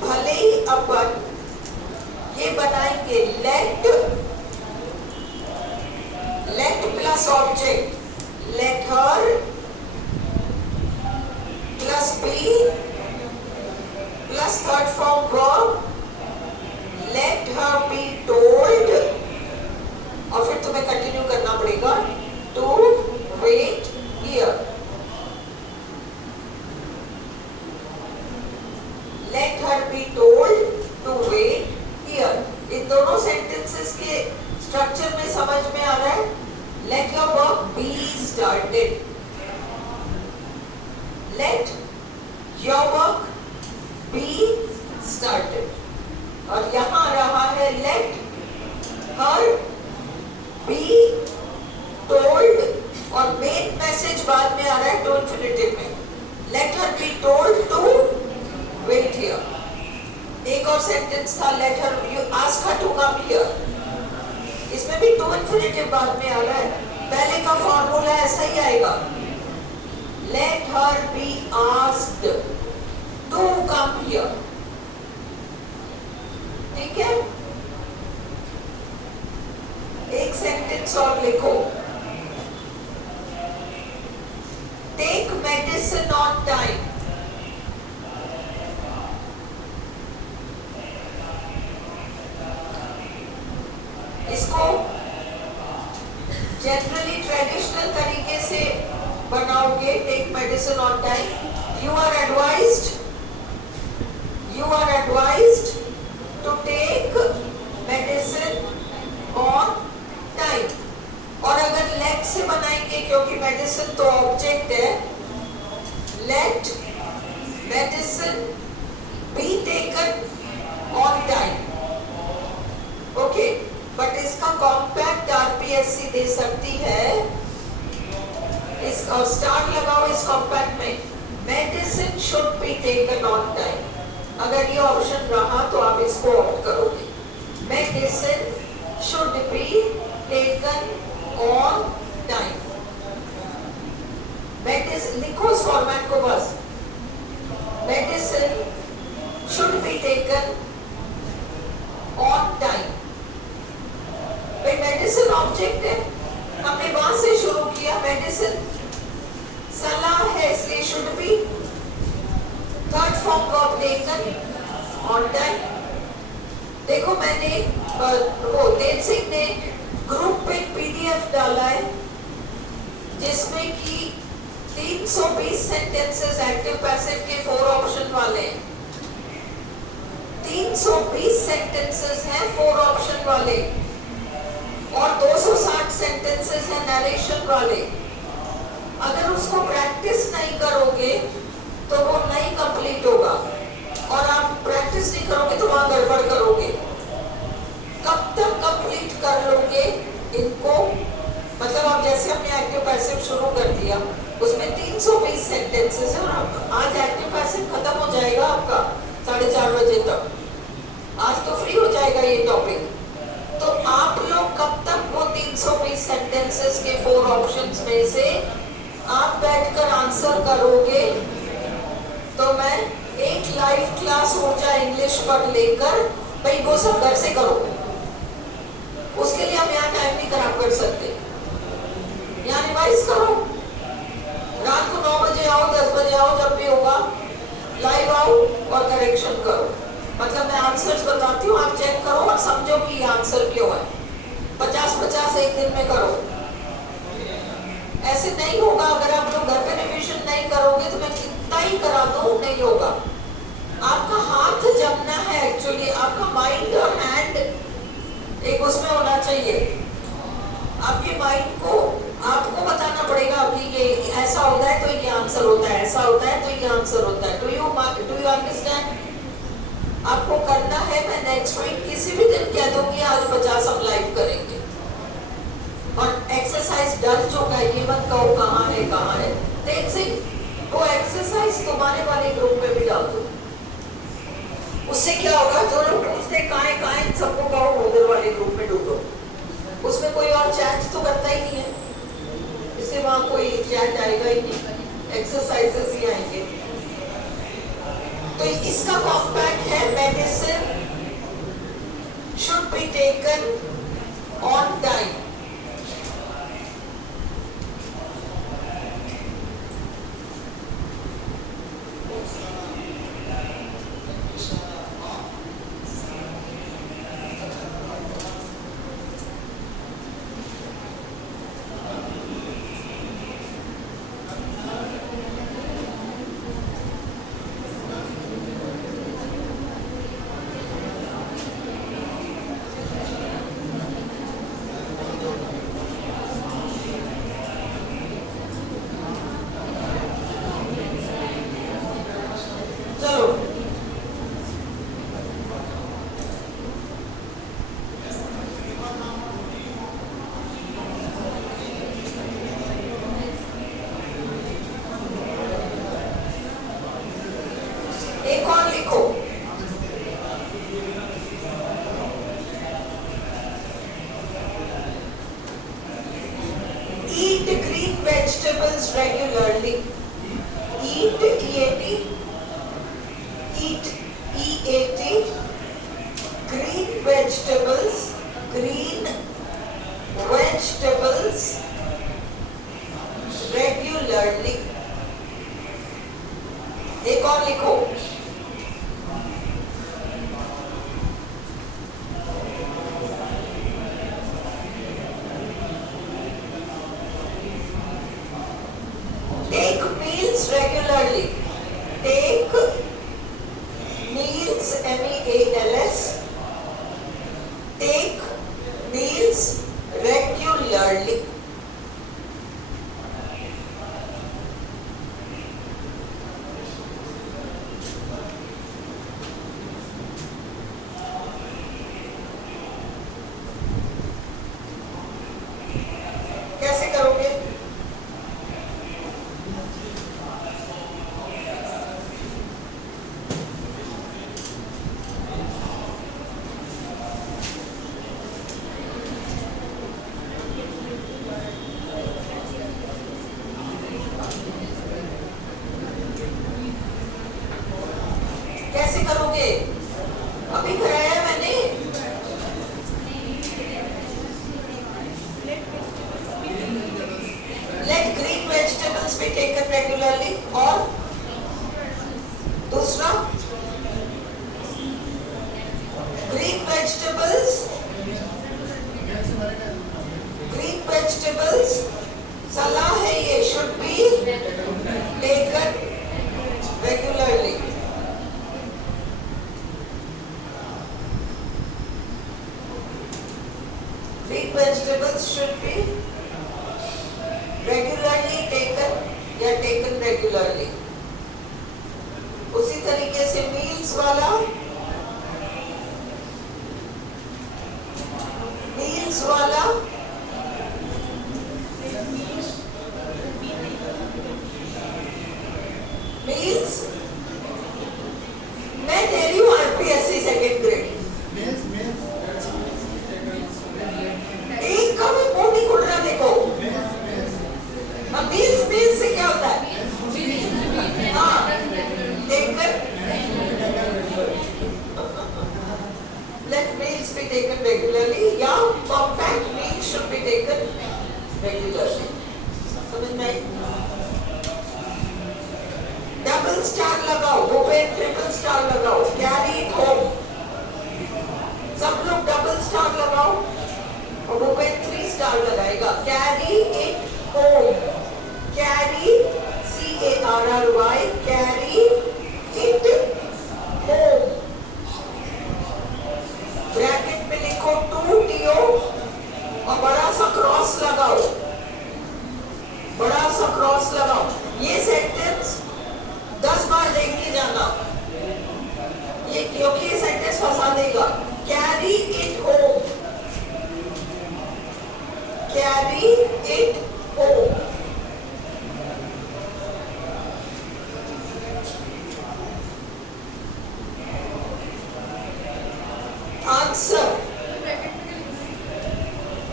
भले ही अपन ये बनाएंगे let, let plus object, let her plus be plus third form verb, let her be told, और फिर तुम्हें कंटिन्यू करना पड़ेगा to wait here, let her be told to wait here। इन दोनों सेंटेंसेस के स्ट्रक्चर में समझ में आ रहा है, let your work be started, let your work be started। और यहां रहा है लेट हर बी टोल्ड, और मेन मैसेज बाद में आ रहा है टू इन्फिनिटिव में, let her be told to wait here. एक और सेंटेंस था let her you ask her to come here, इसमें भी टू इन्फिनिटिव बाद में आ रहा है, पहले का फॉर्मूला ऐसा ही आएगा, let her be asked to come here. ठीक है, एक सेंटेंस और लिखो, टेक मेडिसिन ऑन टाइम। इसको जनरली ट्रेडिशनल तरीके से बनाओगे, take medicine on time, you are advised to take medicine on time। और अगर let से बनाएंगे, क्योंकि medicine तो ऑब्जेक्ट है, let medicine be taken on time। Okay, but इसका कॉम्पैक्ट आरपीएससी दे सकती है, इस और स्टार लगाओ इस कॉम्पैक्ट में, medicine should be taken on time. अगर ये ऑप्शन रहा तो आप इसको ऑप्ट करोगे, medicine should be taken on time. Medicine लिखो इस फॉर्मेट को बस, medicine should be taken on time. भाई मेडिसिन ऑब्जेक्ट है, हमने वहां से शुरू किया, मेडिसिन सलाह है इसलिए should be, third form verb taken on time. देखो मैंने वो तेज सिंह ने ग्रुप पे पीडीएफ डाला है जिसमें कि 320 सेंटेंसेस एक्टिव पैसिव के 4 ऑप्शन वाले हैं। 320 सेंटेंसेस हैं 4 ऑप्शन वाले और 260 सेंटेंसेस हैं नरेशन वाले। अगर उसको प्रैक्टिस नहीं करोगे तो वो नहीं कंप्लीट होगा, और आप प्रैक्टिस नहीं करोगे तो वहां गड़बड़ करोगे। कब तक कंप्लीट कर लोगे इनको? मतलब आप जैसे हमने एक्टिव पैसिव शुरू कर दिया, उसमें 320 सेंटेंसेस है और आज एक्टिव पैसिव खत्म हो जाएगा आपका 4:30 बजे तक। आज तो फ्री हो जाएगा ये टॉपिक। तो आप लोग कब तक वो 320 सेंटेंसेस के 4 ऑप्शंस में से आप बैठकर आंसर करोगे? तो मैं एक लाइव क्लास ऊर्जा इंग्लिश पर लेकर, भाई वो सब घर से करो, उसके लिए हम यहाँ टाइम नहीं खराब कर सकते। यहाँ रिवाइज करो, रात को 9 बजे आओ, 10 बजे आओ, जब भी होगा लाइव आओ और करेक्शन करो। मतलब मैं आंसर्स बताती हूँ, आप चेक करो और समझो कि ये आंसर क्यों है। 50-50 एक दिन में करो। ऐसे नहीं होगा, अगर आप लोग घर पे रिवीजन नहीं करोगे तो मैं कितना ही करा दूं नहीं होगा। आपका हाथ जमना है, एक्चुअली आपका माइंड और हैंड एक उसमें होना चाहिए। आपके माइंड को आपको बताना पड़ेगा कि ये ऐसा होता है तो ये आंसर होता है, ऐसा होता है तो ये आंसर होता है। Do you understand? आपको करना है। मैं नेक्स्ट वीक किसी भी दिन कह दूंगी आज 50 हम लाइव करेंगे। और एक्सरसाइज डर जो का ये मत कहो कहाँ है, देख से वो एक्सरसाइज तुम्हारे वाले ग्रुप में भी डाल दो। उससे क्या होगा, जो लोग पूछते कहाँ है सबको कहो उधर वाले ग्रुप में ढूंढो। उसमें कोई और चैट तो करता ही नहीं है, इससे वहां कोई चैट आएगा ही नहीं, एक्सरसाइजेस ही आएंगे। तो इसका कॉम्पैक्ट है, medicine should be taken on time. एक और लिखो, eat green vegetables regularly. Eat, E-A-T, eat, E-A-T, green vegetables regularly. एक और लिखो, take meals regularly. Take meals, M-E-A-L-S. Take meals regularly. कैसे करोगे? कैसे करोगे? अभी कराया मैंने। Let green vegetables be taken regularly. और दूसरा, green vegetables सलाह है ये, should be taken regularly. Green vegetables should be regularly taken या taken regularly। उसी तरीके से मील्स वाला, मील्स मैं दे रही हूँ आरपीएससी सेकेंड ग्रेड। एक का भी मुंह नहीं खुल रहा, देखो मील्स से क्या होता है? हाँ, let meals be taken regularly या compact meals should be taken regularly। समझ में आई? डबल स्टार लगाओ, भूपेन ट्रिपल स्टार लगाओ, कैरी इट होम। सब लोग डबल स्टार लगाओ और भूपेन 3 स्टार लगाएगा। Carry it home, carry CARRY, carry it home. Bracket में लिखो 2TO और बड़ा सा क्रॉस लगाओ, बड़ा सा क्रॉस लगाओ। ये सेंटेंस 10 बार देख के जाना, ये क्योंकि ये सेंटेंस फंसा देगा। Carry it home, carry it home. Answer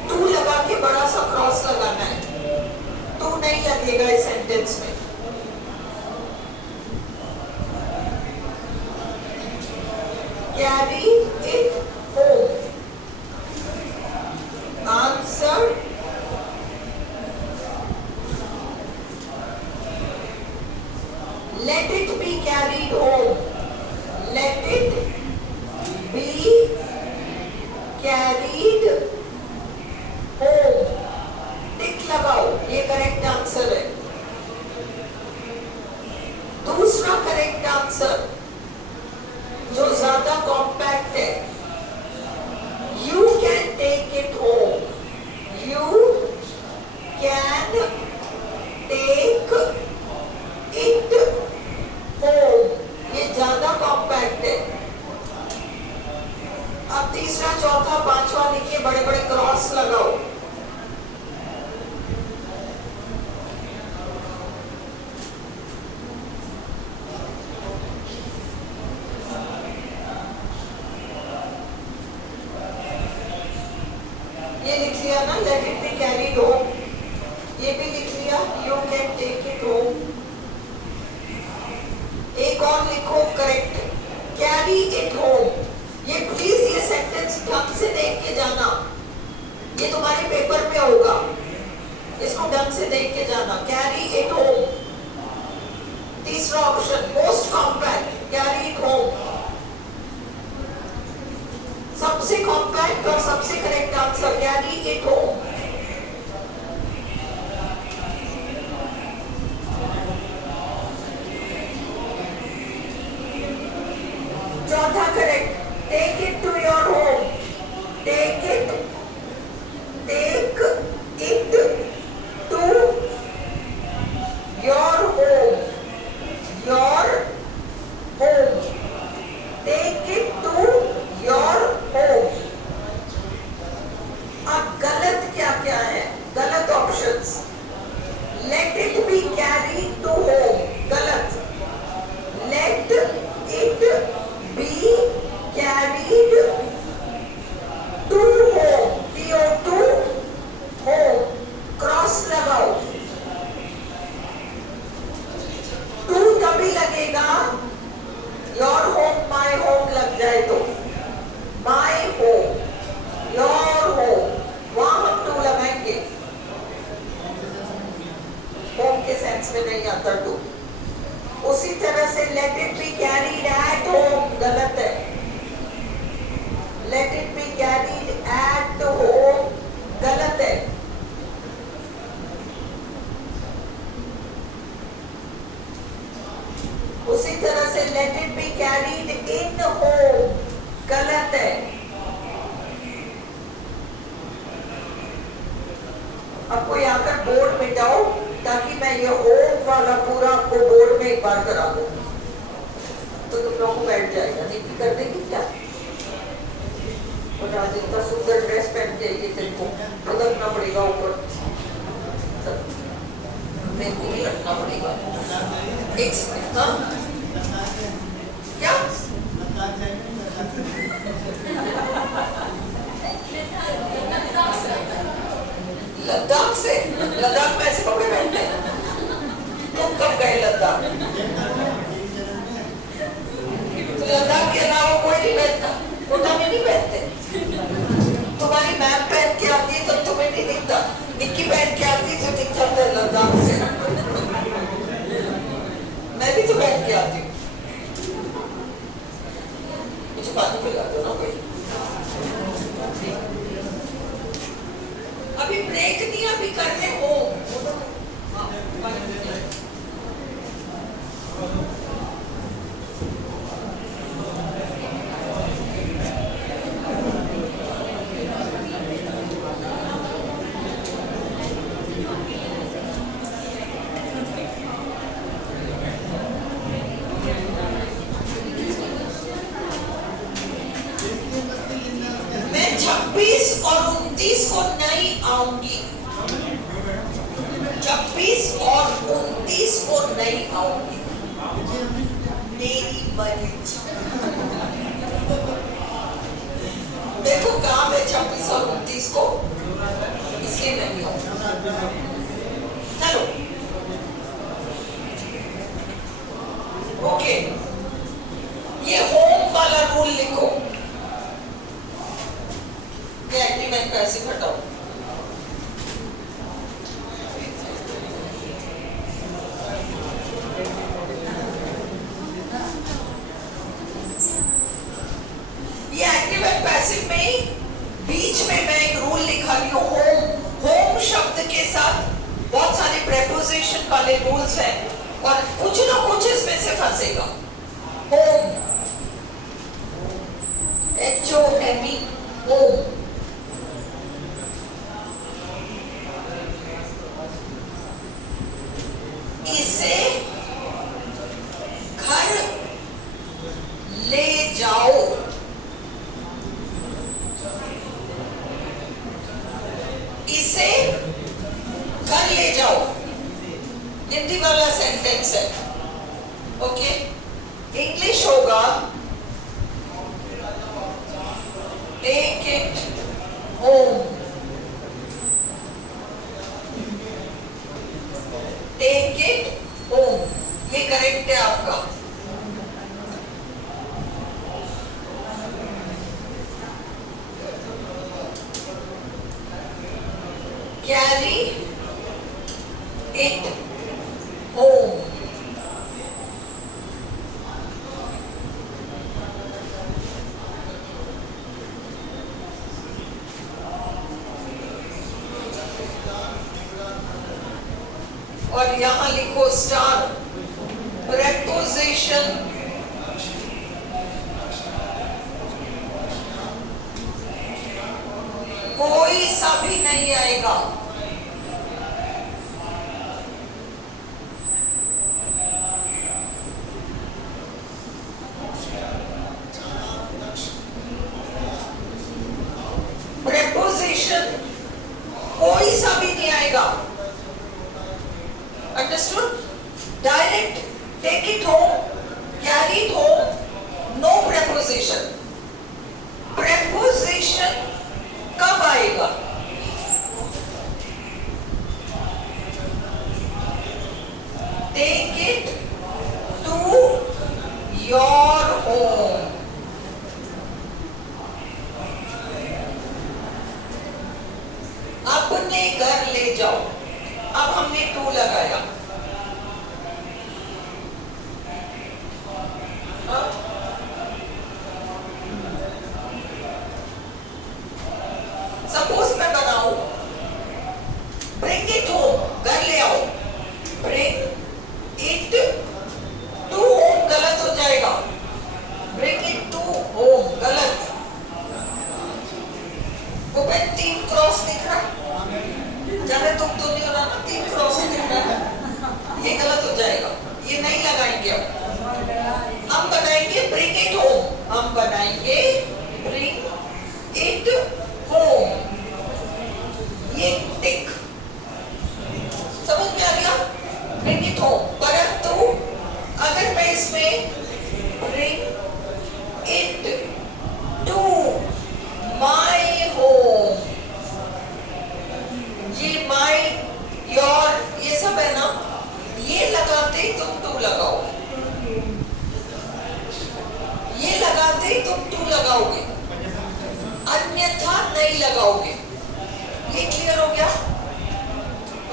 2 लगा के बड़ा सा क्रॉस लगाना है, 2 नहीं लगेगा इस सेंटेंस में। Carry it home. Answer let it be carried home, let it be carried home. Tick लगाओ, ये करेक्ट आंसर है। दूसरा करेक्ट आंसर जो ज्यादा कॉम्पैक्ट है, you can take it home, you can take it home. ये ज्यादा कॉम्पैक्ट है। अब तीसरा, चौथा, पांचवा लिखिए, बड़े बड़े क्रॉस लगाओ। ये लिख लिया ना, let it be carried home. ये भी लिख लिया, you can take it home. एक और लिखो करेक्ट, कैरी इट होम। ये प्लीज ये सेंटेंस ढंग से देख के जाना, ये तुम्हारे पेपर में होगा, इसको ढंग से देख के जाना। कैरी इट होम। तीसरा option most compact, carry it home. सबसे कॉम्पैक्ट और सबसे correct answer carry it home. चौथा correct, take it to your home, take it to your home, your home, take it to your home. अब गलत क्या क्या है? गलत options, let it be carried to home, गलत। Let it be carried to home, TO2 home, cross लगाओ। 2 तभी लगेगा योर होम माय होम लग जाए तो, माय होम योर होम, वहां हम 2 लगाएंगे। होम के सेंस में नहीं आता 2। उसी तरह से late it be carried at home, गलत है। Late it be carried at home, गलत है। उसी तरह से let it be carried in home गलत है। अब कोई आकर बोर्ड मिटाओ ताकि मैं ये होम वाला पूरा आपको बोर्ड में एक बार करा दूं, तो तुम लोगों को बैठ जाएगा। नहीं कर देगी क्या? और आज इतना सुंदर ड्रेस पहन के आइए, तेरे को रखना पड़ेगा ऊपर, मेरे को भी रखना पड़ेगा। एक सेकंड, हाँ क्या? लद्दाख से? लद्दाख में ऐसे कपड़े पहनते हैं? तुम कब गए लद्दाख? तो लद्दाख के अलावा कोई नहीं पहनता, कोटा में नहीं पहनते। तुम्हारी मैम पहन के आती है तो तुम्हें नहीं दिखता, निक्की पहन के आती है तो दिख जाता है लद्दाख से। मैं भी तो पहन के आती हूँ। मुझे पानी पिला दो ना कोई। अभी ब्रेक नहीं, अभी करते हो। मैं 26 और 29 को नहीं आऊंगी, 26 और 29 को नहीं आऊंगी, मेरी मर्जी। देखो काम है 26 और 29 को, इसलिए नहीं आऊंगी। चलो ओके, ये होम वाला रूल लिखो। एग्रीमेंट पैसे घटाओ। ये एग्रीमेंट पैसिव में बीच में मैं एक रूल लिखा रही हूँ, होम। होम शब्द के साथ बहुत सारे प्रेपोजिशन वाले रूल्स हैं और कुछ ना कुछ इसमें से फंसेगा। Home, HOME, home. इसे घर ले जाओ। इसे घर ले जाओ हिंदी वाला सेंटेंस है। ओके, इंग्लिश होगा take it home. Take it home, ये करेक्ट है आपका। Carry it home. और यहां लिखो स्टार, प्रेपोजिशन कोई सा भी नहीं आएगा। प्रेपोजिशन कोई सा भी नहीं आएगा। Understood? Direct, take it home, carry it home, no preposition. Preposition कब आएगा? Take it to your home. अपने घर ले जाओ। अब हमने टू लगाया। सपोज मैं बनाऊं, ब्रिंग इट होम, घर ले आओ। Bring it to home it home, हम बनाएंगे bring it home, ये टिक समझ में आ गया, bring it home। परंतु अगर मैं इसमें bring it to my home, ये my your ये सब है ना, ये लगाते ही तुम टू लगाओ, ये लगाते ही तुम टू लगाओगे, अन्यथा नहीं लगाओगे। ये क्लियर हो गया?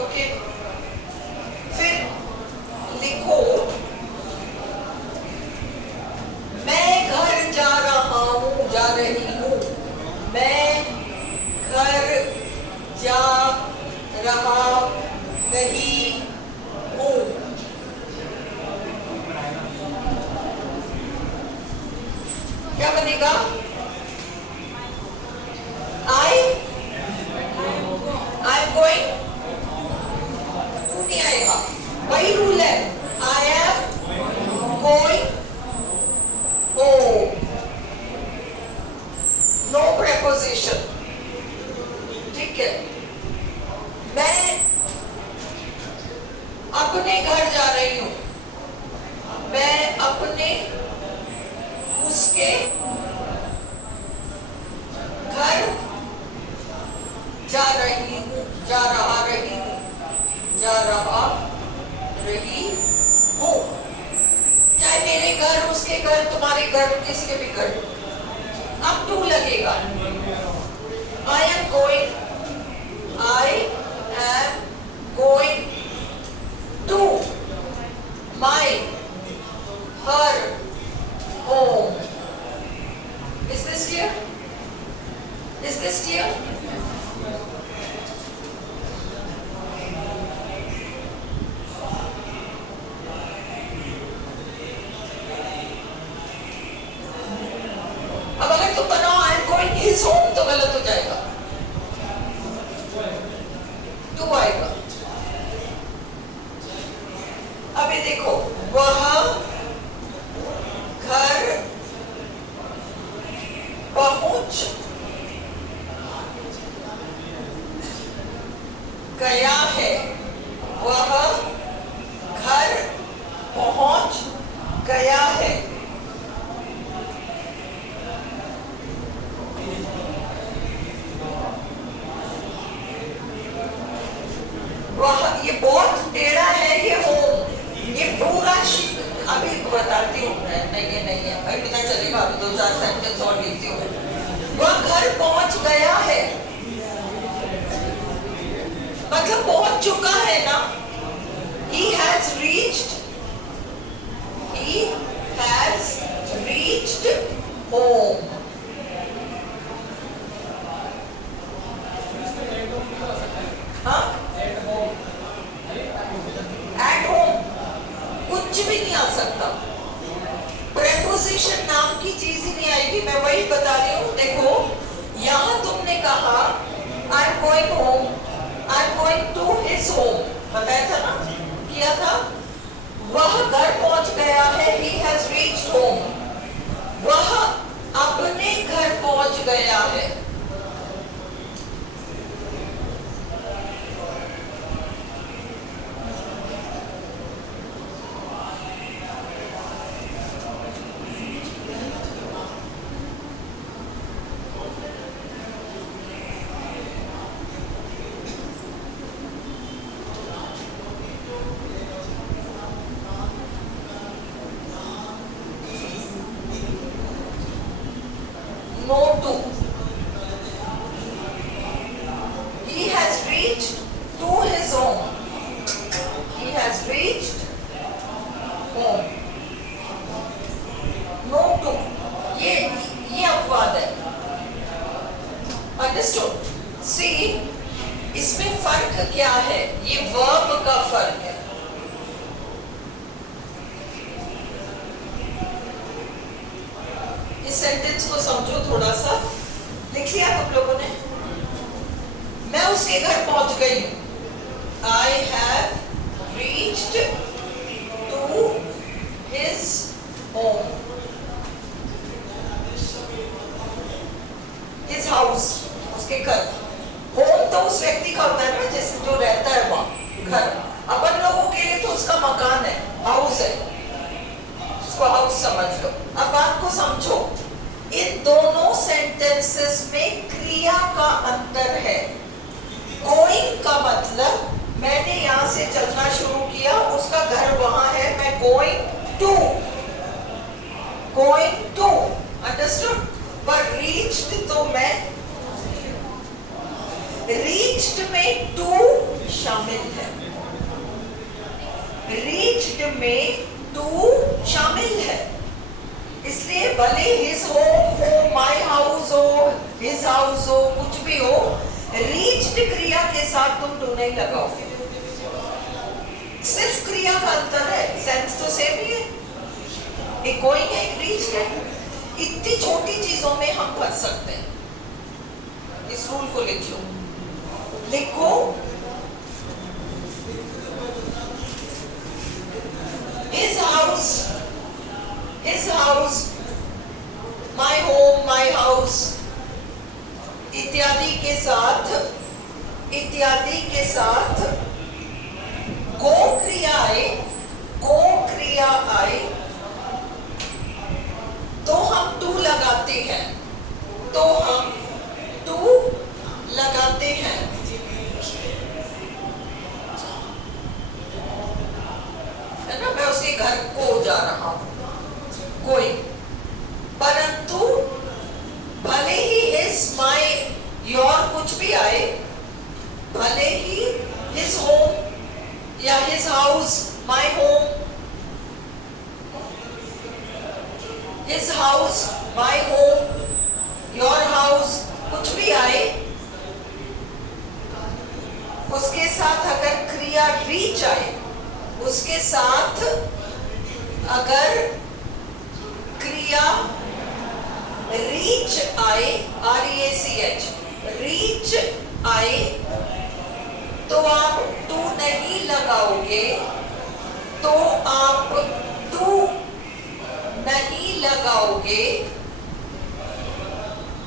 ओके, फिर लिखो मैं घर जा रहा हूं, जा रही हूं, मैं घर जा रहा नहीं हूं। क्या बनेगा? I'm going, टू नहीं आएगा, वही रूल है, I am going home, no preposition, ठीक है। मैं अपने घर जा रही हूं, मैं अपने उसके घर जा रही हूँ, जा रहा रही हूँ, जा रहा रही हूँ, चाहे मेरे घर, उसके घर, तुम्हारे घर, किसी के भी घर, अब टू लगेगा। I am going to my her home। Is this clear? Is this clear? अब अगर तुम बनाओ I am going his home तो गलत हो जाएगा, टू आएगा। अभी देखो, वह घर पहुंच गया है, वह घर पहुंच गया है। वह, ये बहुत टेढ़ा है ये होम, ये पूरा अभी बताती हूँ, नहीं है अभी पता चलेगा, अभी 2-4 सेंटेंस और लिखती हूँ। वह घर पहुंच गया है मतलब पहुंच चुका है ना, he has reached home। हाँ, at home कुछ भी नहीं आ सकता, प्रेपोजिशन नाम की चीज ही नहीं आएगी। मैं वही बता रही हूँ, देखो यहाँ तुमने कहा I am going home, I am going to his home, बताया था ना, किया था। वह घर पहुंच गया है, he has reached home, वह अपने घर पहुंच गया है। No to, he has reached to his home, he has reached home। No to, ये अपवाद है, अंडरस्टूड। सी, इसमें फर्क क्या है, ये वर्ब का फर्क है। इस सेंटेंस को समझो थोड़ा सा, लिख लिया तुम लोगों ने? मैं उसके घर पहुंच गई हूं, I have reached to his home। His house, उसके घर। होम तो उस व्यक्ति का होता है ना, जैसे जो रहता है वहां, घर। अपन लोगों के लिए तो उसका मकान है, हाउस है, उसको हाउस समझ लो। अब बात को समझो, इन दोनों सेंटेंसेस में क्रिया का अंतर है। गोइंग का मतलब मैंने यहां से चलना शुरू किया, उसका घर वहां है, मैं गोइंग टू, अंडरस्टूड। पर रीच्ड तो मैं, रीच्ड में टू शामिल है, रीच्ड में टू शामिल है। इसलिए भले हिज होम हो, माय हाउस हो, हिज हाउस हो, कुछ भी हो, रीच्ड क्रिया के साथ तुम टू नहीं लगाओगे। सिर्फ क्रिया का अंतर है, सेंस तो सेम ही है। एक गोइंग है, एक रीच्ड है। इतनी छोटी चीजों में हम फंस सकते हैं। इस रूल को लिख लो, लिखो, his house, my home, my house इत्यादि के साथ गो क्रिया आए तो हम टू लगाते हैं, है ना। मैं उसके घर को जा रहा हूं, कोई, परंतु भले ही हिज, माय, योर कुछ भी आए, भले ही हिज होम या his house, my home, his house, my home, your house, कुछ भी आए, उसके साथ अगर क्रिया रीच आए, उसके साथ अगर क्रिया रीच आए, REACH, रीच आए, तो आप टू नहीं लगाओगे,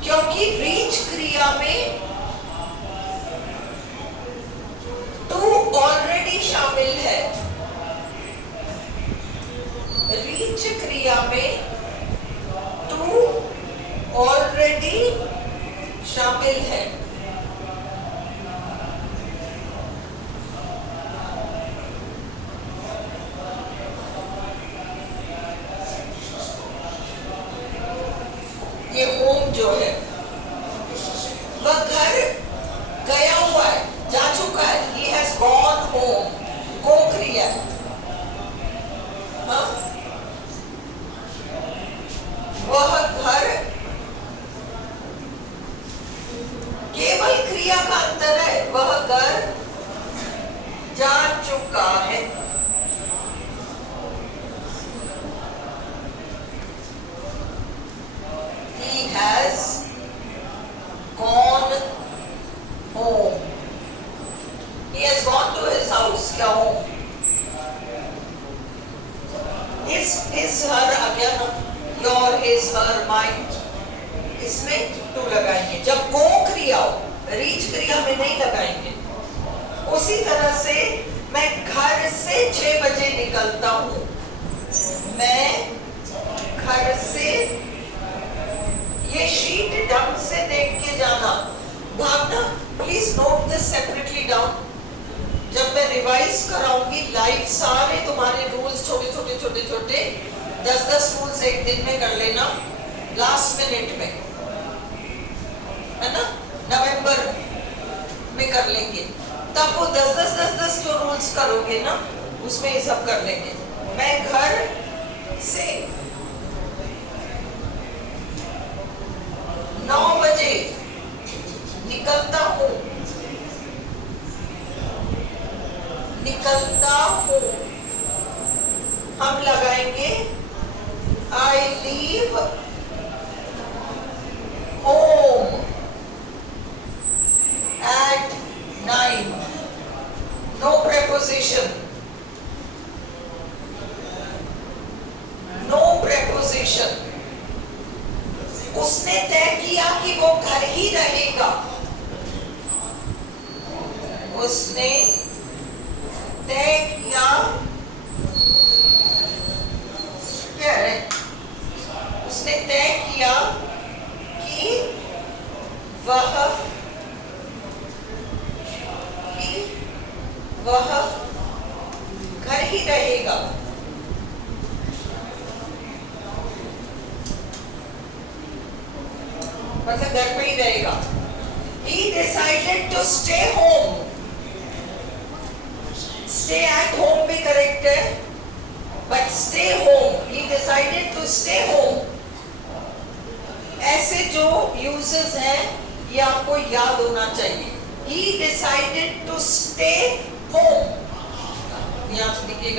क्योंकि रीच क्रिया में टू ऑलरेडी शामिल है। रीच क्रिया में टू ऑलरेडी शामिल है। ये होम जो है वह घर गया हुआ है, जा चुका है, he has gone home, गो क्रिया। हाँ? वह घर, केवल क्रिया का अंतर है, वह घर जा चुका है। He has gone home. He has gone to his house, क्या home? His, her आ गया ना, your, his, her, mine, इसमें टू लगाएंगे। जब गो क्रिया हो, रीच क्रिया में नहीं लगाएंगे। उसी तरह से मैं घर से 6 बजे निकलता हूँ, मैं घर से, ये शीट ढंग से देख के जाना, Bhavana please note this separately down. जब मैं रिवाइज कराऊंगी लाइव, सारे तुम्हारे रूल्स छोटे छोटे 10 रूल्स एक दिन में कर लेना, लास्ट मिनट में, है ना, नवंबर में कर लेंगे। तब वो 10 जो रूल्स करोगे ना, उसमें ये सब कर लेंगे। मैं घर से 9 बजे निकलता हूँ, हम लगाएंगे I leave home at 9, no preposition, उसने तय किया कि वो घर ही उसने तय किया, क्या है, उसने तय किया कि वह घर ही रहेगा। मतलब घर पे ही रहेगा। He decided to stay home. Stay at home भी करेक्ट है, but stay home. He decided to stay home. ऐसे जो uses हैं ये आपको याद होना चाहिए। He decided to stay home. यहाँ से देखिएगा।